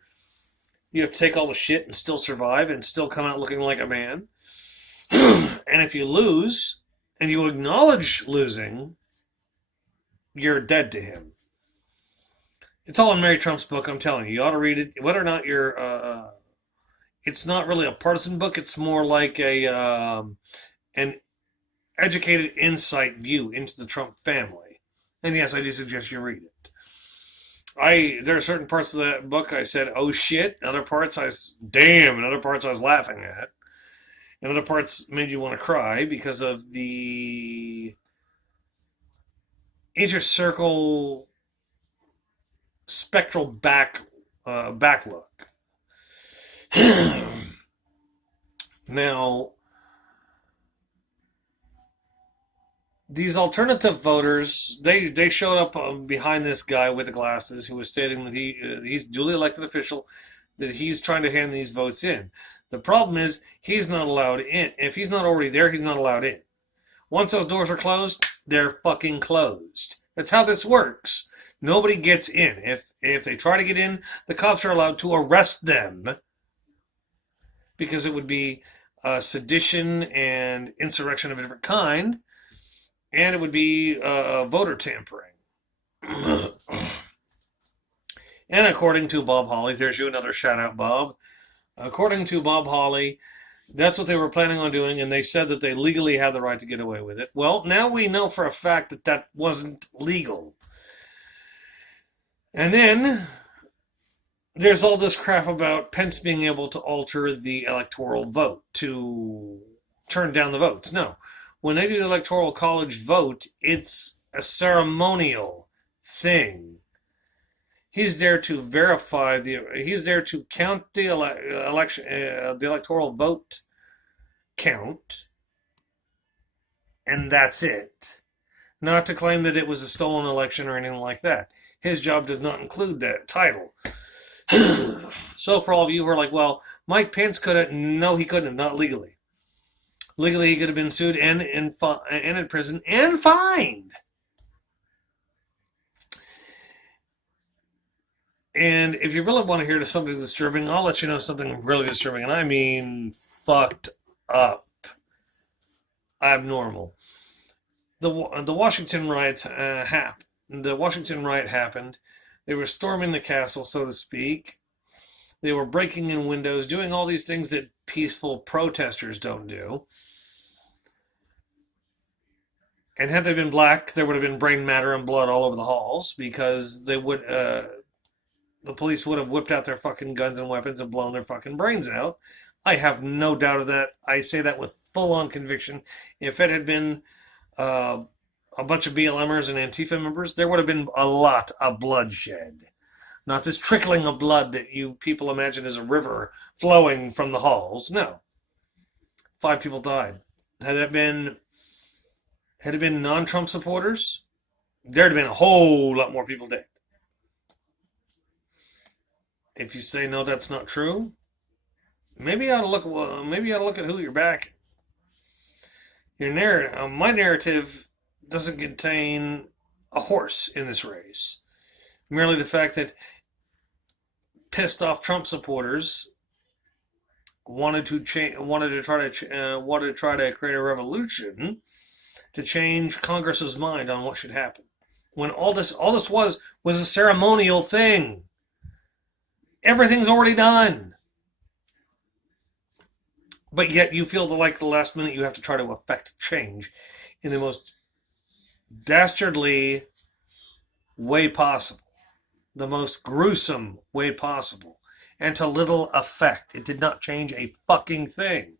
you have to take all the shit and still survive and still come out looking like a man. And if you lose and you acknowledge losing, you're dead to him. It's all in Mary Trump's book, I'm telling you. You ought to read it. Whether or not you're... it's not really a partisan book. It's more like an educated insight view into the Trump family. And yes, I do suggest you read it. There are certain parts of that book I said, oh shit. Other parts damn. And other parts I was laughing at. And other parts made you want to cry because of the intercircle spectral back look. Now, these alternative voters, they showed up behind this guy with the glasses who was stating that he's duly elected official, that he's trying to hand these votes in. The problem is he's not allowed in. If he's not already there, he's not allowed in. Once those doors are closed, they're fucking closed. That's how this works. Nobody gets in. If they try to get in, the cops are allowed to arrest them because it would be sedition and insurrection of a different kind, and it would be voter tampering. And according to Bob Hawley, there's you another shout out, Bob. According to Bob Hawley, that's what they were planning on doing, and they said that they legally had the right to get away with it. Well, now we know for a fact that that wasn't legal. And then there's all this crap about Pence being able to alter the electoral vote to turn down the votes. No. When they do the electoral college vote, it's a ceremonial thing. He's there to verify he's there to count the election, the electoral vote count, and that's it. Not to claim that it was a stolen election or anything like that. His job does not include that title. So for all of you who are like, well, Mike Pence could have, no, he couldn't have, not legally. Legally, he could have been sued and in prison and fined. And if you really want to hear something disturbing, I'll let you know something really disturbing, and I mean fucked up, abnormal. The Washington riots happened. The Washington riot happened. They were storming the castle, so to speak. They were breaking in windows, doing all these things that peaceful protesters don't do. And had they been black, there would have been brain matter and blood all over the halls because they would. The police would have whipped out their fucking guns and weapons and blown their fucking brains out. I have no doubt of that. I say that with full-on conviction. If it had been a bunch of BLMers and Antifa members, there would have been a lot of bloodshed. Not this trickling of blood that you people imagine as a river flowing from the halls. No. 5 people died. Had it been non-Trump supporters, there'd have been a whole lot more people dead. If you say no, that's not true, maybe you ought to look at who you're backing. Your narrative, my narrative, doesn't contain a horse in this race. Merely the fact that pissed off Trump supporters wanted to try to create a revolution to change Congress's mind on what should happen. When all this was a ceremonial thing. Everything's already done. But yet you feel like the last minute you have to try to affect change in the most dastardly way possible. The most gruesome way possible. And to little effect. It did not change a fucking thing.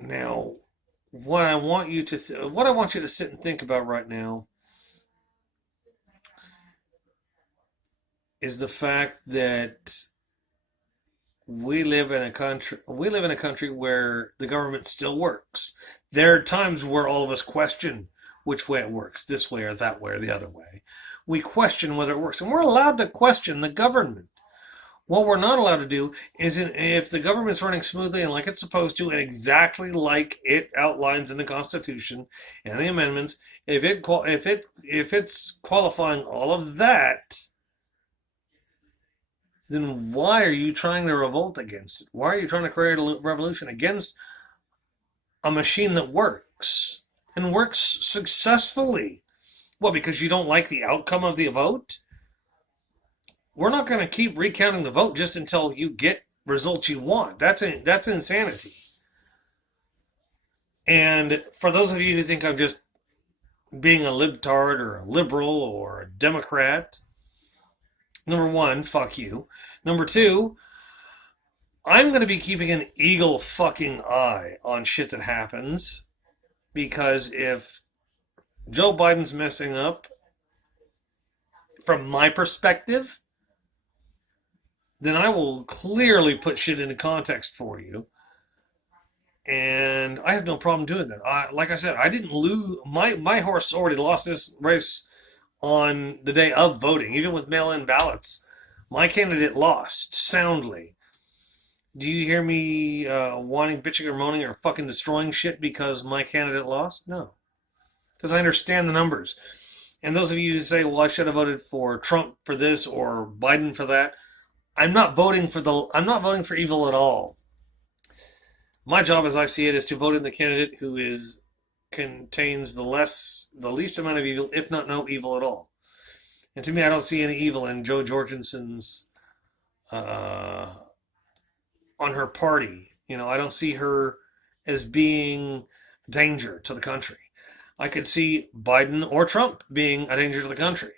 Now, what I want you to sit and think about right now is the fact that we live in a country where the government still works. There are times where all of us question which way it works, this way or that way or the other way. We question whether it works, and we're allowed to question the government. What we're not allowed to do is, if the government's running smoothly and like it's supposed to, and exactly like it outlines in the Constitution and the amendments, if it's qualifying all of that, then why are you trying to revolt against it? Why are you trying to create a revolution against a machine that works and works successfully? Well, because you don't like the outcome of the vote? We're not going to keep recounting the vote just until you get results you want. That's insanity. And for those of you who think I'm just being a libtard or a liberal or a Democrat, number one, fuck you. Number two, I'm going to be keeping an eagle fucking eye on shit that happens, because if Joe Biden's messing up, from my perspective, then I will clearly put shit into context for you. And I have no problem doing that. Like I said, I didn't lose. My horse already lost this race on the day of voting, even with mail-in ballots. My candidate lost soundly. Do you hear me whining, bitching, or moaning, or fucking destroying shit because my candidate lost? No. Because I understand the numbers. And those of you who say, well, I should have voted for Trump for this or Biden for that, I'm not voting for evil at all. My job, as I see it, is to vote in the candidate who contains the least amount of evil, if not no evil at all. And to me, I don't see any evil in Jo Jorgensen's on her party. I don't see her as being a danger to the country. I could see Biden or Trump being a danger to the country.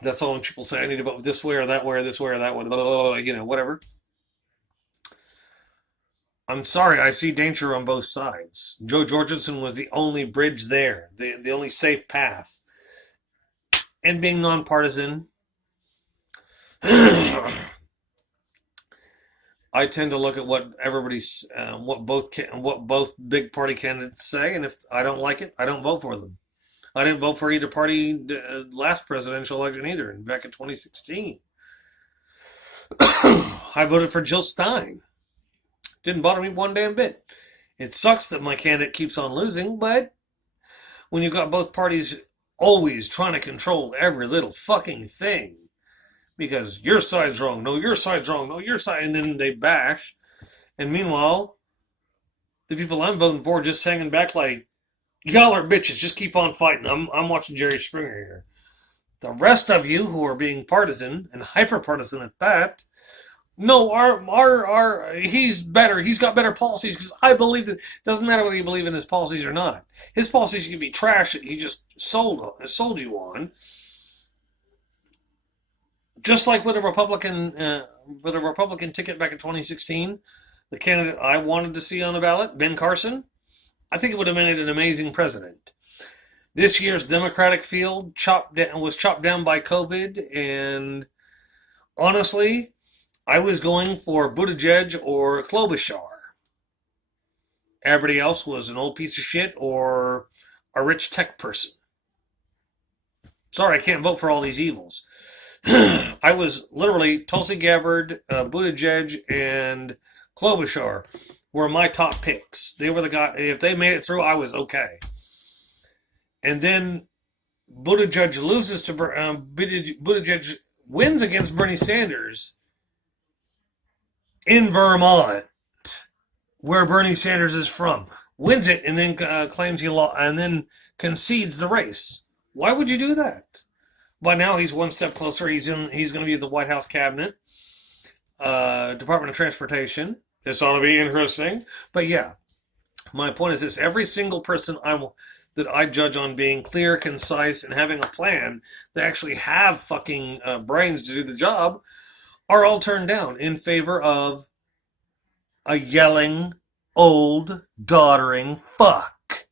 That's all when people say, I need to vote this way or that way or this way or that way, blah, blah, blah, whatever. I'm sorry, I see danger on both sides. Jo Jorgensen was the only bridge there, the only safe path. And being nonpartisan, I tend to look at what everybody's, what both big party candidates say, and if I don't like it, I don't vote for them. I didn't vote for either party last presidential election either, back in 2016. I voted for Jill Stein. Didn't bother me one damn bit. It sucks that my candidate keeps on losing, but when you've got both parties always trying to control every little fucking thing, because your side's wrong, no, your side's wrong, no, your side, and then they bash, and meanwhile, the people I'm voting for just hanging back like, y'all are bitches, just keep on fighting. I'm watching Jerry Springer here. The rest of you who are being partisan, and hyper-partisan at that, no, he's better. He's got better policies because I believe that. Doesn't matter whether you believe in his policies or not. His policies can be trash that he just sold you on. Just like with a Republican ticket back in 2016, the candidate I wanted to see on the ballot, Ben Carson, I think it would have made an amazing president. This year's Democratic field was chopped down by COVID, and honestly, I was going for Buttigieg or Klobuchar. Everybody else was an old piece of shit or a rich tech person. Sorry, I can't vote for all these evils. I was literally Tulsi Gabbard, Buttigieg, and Klobuchar were my top picks. They were the guy. If they made it through, I was okay. And then Buttigieg loses to Buttigieg wins against Bernie Sanders in Vermont, where Bernie Sanders is from. Wins it and then claims he lost and then concedes the race. Why would you do that? By now he's one step closer. He's going to be in the White House cabinet, Department of Transportation. This ought to be interesting. But yeah, my point is this: every single person that I judge on being clear, concise, and having a plan that actually have fucking brains to do the job are all turned down in favor of a yelling, old, doddering fuck.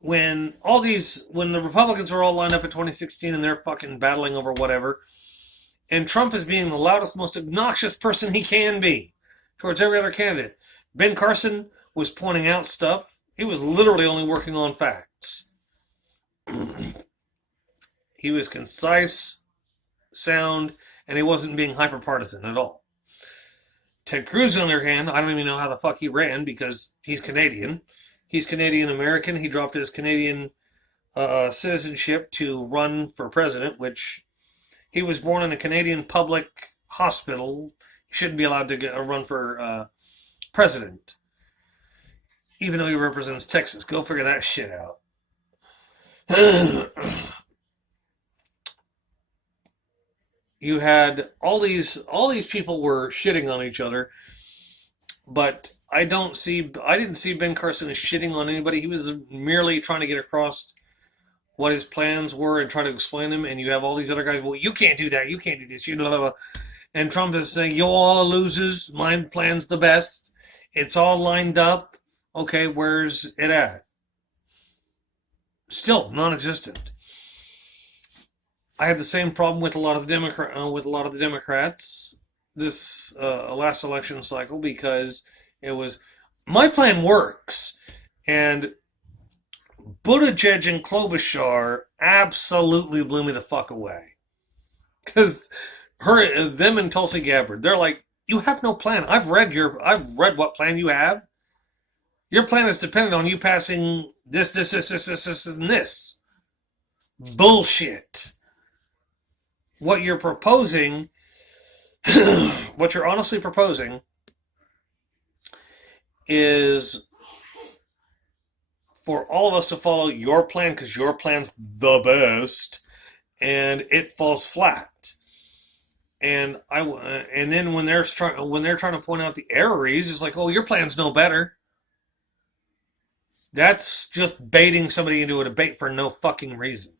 When the Republicans were all lined up in 2016 and they're fucking battling over whatever, and Trump is being the loudest, most obnoxious person he can be towards every other candidate. Ben Carson was pointing out stuff. He was literally only working on facts. He was concise, sound, and he wasn't being hyper-partisan at all. Ted Cruz, on the other hand, I don't even know how the fuck he ran because he's Canadian. He's Canadian-American. He dropped his Canadian citizenship to run for president, which he was born in a Canadian public hospital. He shouldn't be allowed to run for president, even though he represents Texas. Go figure that shit out. You had all these people were shitting on each other, but I didn't see Ben Carson as shitting on anybody. He was merely trying to get across what his plans were and try to explain them. And you have all these other guys, well, you can't do that, you can't do this, you blah, blah, blah. And Trump is saying, you all losers, my plan's the best. It's all lined up. Okay, where's it at? Still non-existent. I had the same problem with a lot of the Democrats this last election cycle, because it was my plan works, and Buttigieg and Klobuchar absolutely blew me the fuck away, because them and Tulsi Gabbard, they're like, you have no plan. I've read what plan you have. Your plan is dependent on you passing this, and this. Bullshit. What you're proposing, what you're honestly proposing, is for all of us to follow your plan because your plan's the best, and it falls flat. And then when they're trying to point out the errors, it's like, oh, your plan's no better. That's just baiting somebody into a debate for no fucking reason.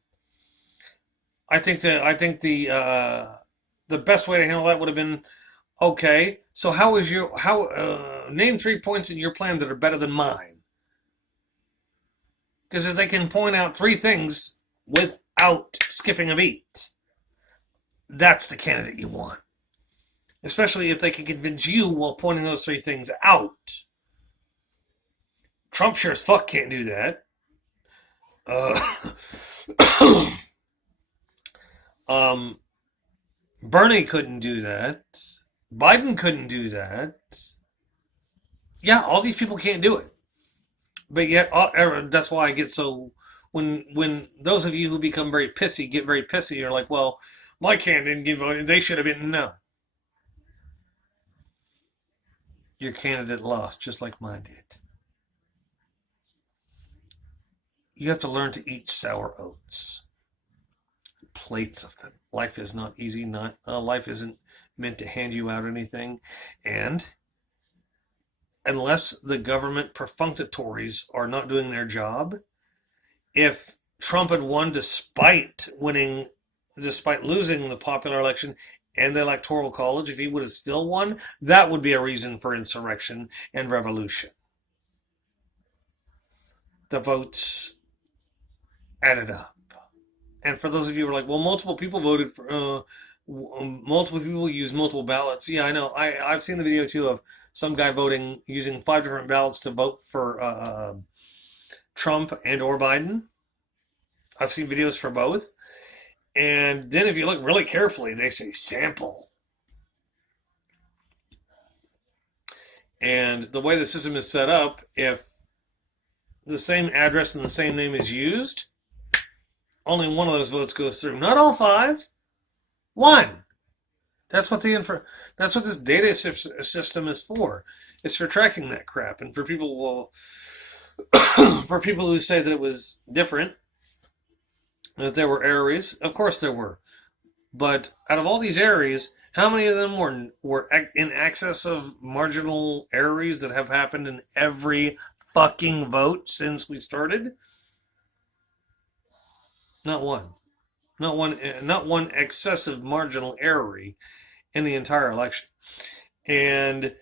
I think the best way to handle that would have been, okay, so name 3 points in your plan that are better than mine. Because if they can point out 3 things without skipping a beat, that's the candidate you want. Especially if they can convince you while pointing those 3 things out. Trump sure as fuck can't do that. Bernie couldn't do that. Biden couldn't do that. Yeah, all these people can't do it. But yet, that's why I get so... When those of you who become very pissy get very pissy, you're like, well, my candidate didn't give... They should have been... No. Your candidate lost, just like mine did. You have to learn to eat sour oats. Plates of them. Life is not easy. Life isn't meant to hand you out anything. And unless the government perfunctories are not doing their job, if Trump had won despite losing the popular election and the Electoral College, if he would have still won, that would be a reason for insurrection and revolution. The votes added up. And for those of you who are like, well, multiple people voted for, multiple people use multiple ballots. Yeah, I know. I've seen the video too of some guy using 5 different ballots to vote for Trump and or Biden. I've seen videos for both. And then if you look really carefully, they say sample. And the way the system is set up, if the same address and the same name is used, only one of those votes goes through. Not all 5. 1. That's what this data system is for. It's for tracking that crap. And for people who say that it was different, that there were errors, of course there were. But out of all these errors, how many of them were in excess of marginal errors that have happened in every fucking vote since we started? Not one. Not one excessive marginal error in the entire election. And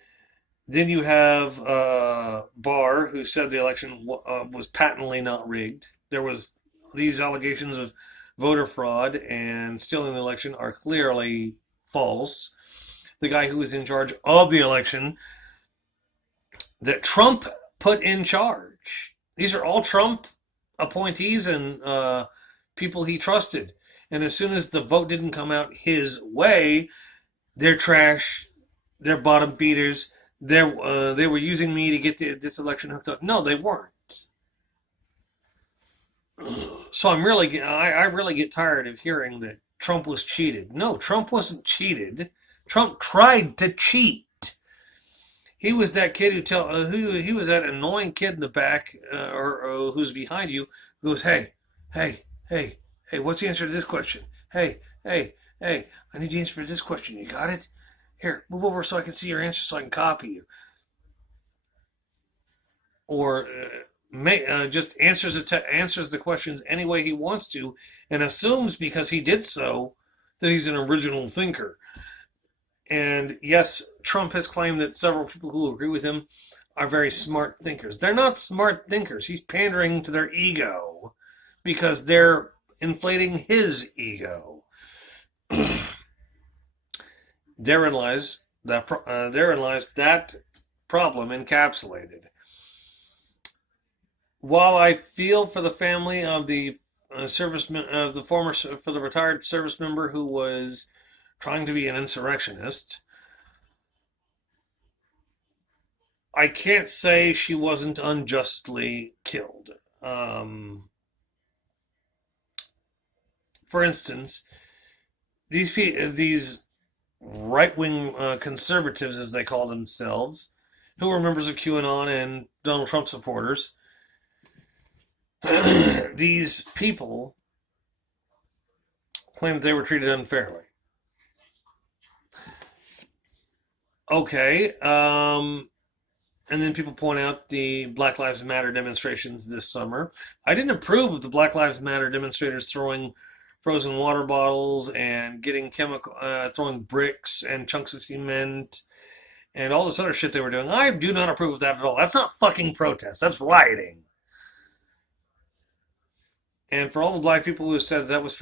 then you have Barr, who said the election was patently not rigged. There was these allegations of voter fraud and stealing the election are clearly false. The guy who was in charge of the election that Trump put in charge. These are all Trump appointees and people he trusted. And as soon as the vote didn't come out his way, they're trash, they're bottom feeders, they were using me to get this election hooked up. No, they weren't. So I really get tired of hearing that Trump was cheated. No, Trump wasn't cheated. Trump tried to cheat. He was that kid he was that annoying kid in the back or who's behind you who goes, hey, what's the answer to this question? Hey, I need the answer for this question. You got it? Here, move over so I can see your answer so I can copy you. Or just answers the questions any way he wants to and assumes because he did so that he's an original thinker. And yes, Trump has claimed that several people who agree with him are very smart thinkers. They're not smart thinkers. He's pandering to their ego because they're inflating his ego. therein lies that problem encapsulated. While I feel for the family of the for the retired service member who was trying to be an insurrectionist, I can't say she wasn't unjustly killed. For instance, these right wing conservatives, as they call themselves, who were members of QAnon and Donald Trump supporters, these people claimed they were treated unfairly. Okay, and then people point out the Black Lives Matter demonstrations this summer. I didn't approve of the Black Lives Matter demonstrators throwing frozen water bottles and throwing bricks and chunks of cement and all this other shit they were doing. I do not approve of that at all. That's not fucking protest. That's rioting. And for all the black people who said that was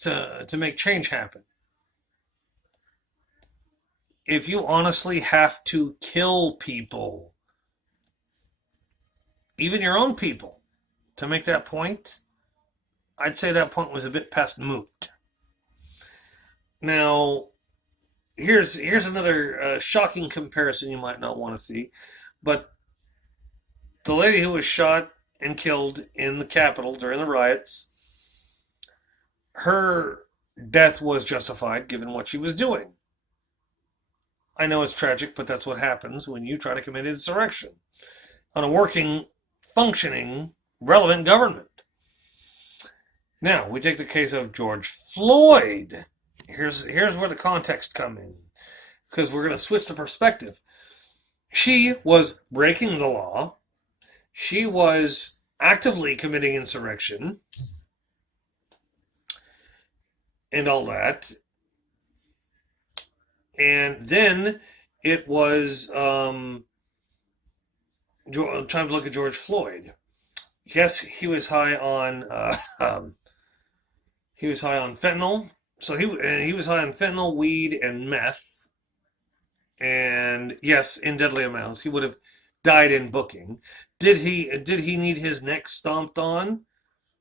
to make change happen. If you honestly have to kill people, even your own people, to make that point, I'd say that point was a bit past moot. Now, here's another shocking comparison you might not want to see, but the lady who was shot and killed in the Capitol during the riots, her death was justified given what she was doing. I know it's tragic, but that's what happens when you try to commit insurrection on a working, functioning, relevant government. Now, we take the case of George Floyd. Here's where the context comes in, because we're going to switch the perspective. She was breaking the law. She was actively committing insurrection and all that. And then it was time to look at George Floyd. Yes, he was high on fentanyl. So he was high on fentanyl, weed, and meth. And yes, in deadly amounts. He would have died in booking. Did he need his neck stomped on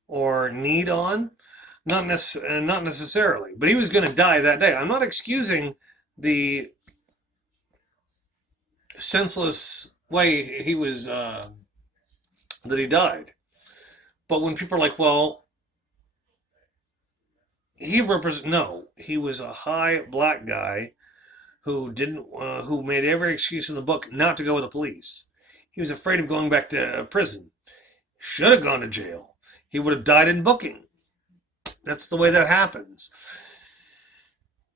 or kneed on? Not necessarily. But he was going to die that day. I'm not excusing the senseless way he was that he died. But when people are like, well, he was a high black guy who made every excuse in the book not to go with the police. He was afraid of going back to prison. Should have gone to jail. He would have died in booking. That's the way that happens.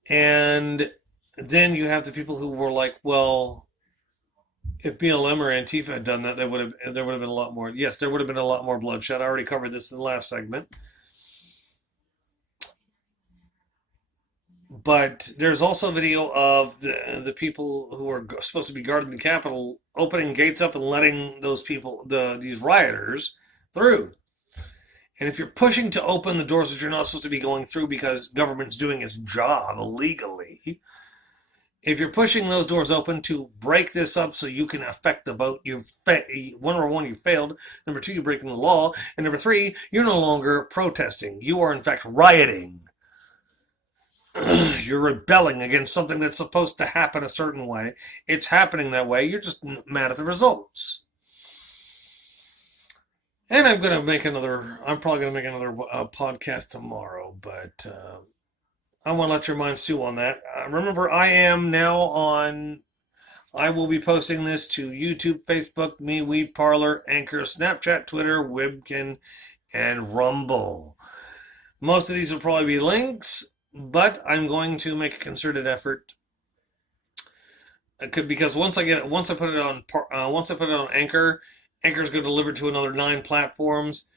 And then you have the people who were like, well, if BLM or Antifa had done that, there would have been a lot more. Yes, there would have been a lot more bloodshed. I already covered this in the last segment. But there's also video of the people who are supposed to be guarding the Capitol opening gates up and letting these rioters through. And if you're pushing to open the doors that you're not supposed to be going through because government's doing its job illegally, if you're pushing those doors open to break this up so you can affect the vote, number one, you failed. Number two, you're breaking the law. And number three, you're no longer protesting. You are, in fact, rioting. You're rebelling against something that's supposed to happen a certain way. It's happening that way. You're just mad at the results. And I'm probably going to make another podcast tomorrow, but I want to let your minds stew on that. Remember, I will be posting this to YouTube, Facebook, MeWe, Parler, Anchor, Snapchat, Twitter, Webkin, and Rumble. Most of these will probably be links, but I'm going to make a concerted effort because once I put it on Anchor, Anchor's going to deliver to another 9 platforms.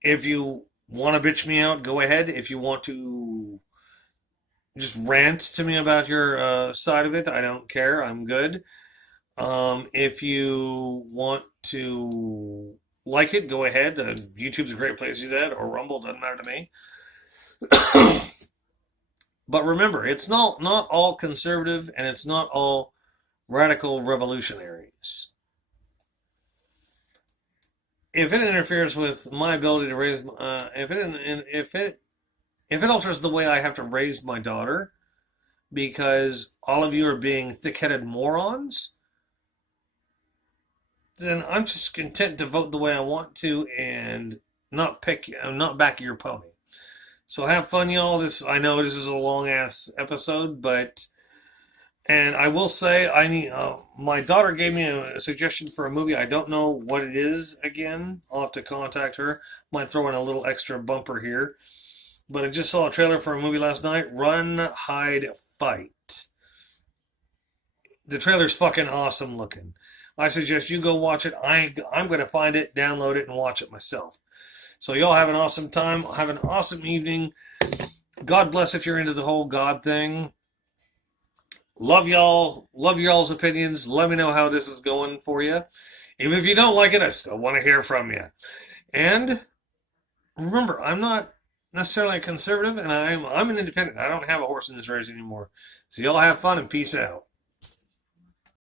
If you want to bitch me out, go ahead. If you want to just rant to me about your side of it, I don't care. I'm good. If you want to like it, go ahead. YouTube's a great place to do that, or Rumble, doesn't matter to me. But remember, it's not all conservative and it's not all radical revolutionaries. If it interferes with my ability to raise, if it alters the way I have to raise my daughter, because all of you are being thick-headed morons, then I'm just content to vote the way I want to and not back your pony. So have fun, y'all. I know this is a long ass episode, and I will say my daughter gave me a suggestion for a movie. I don't know what it is again. I'll have to contact her. Might throw in a little extra bumper here. But I just saw a trailer for a movie last night, Run, Hide, Fight. The trailer's fucking awesome looking. I suggest you go watch it. I'm going to find it, download it, and watch it myself. So y'all have an awesome time. Have an awesome evening. God bless if you're into the whole God thing. Love y'all. Love y'all's opinions. Let me know how this is going for you. Even if you don't like it, I still want to hear from you. And remember, I'm not necessarily a conservative, and I'm an independent. I don't have a horse in this race anymore. So y'all have fun and peace out.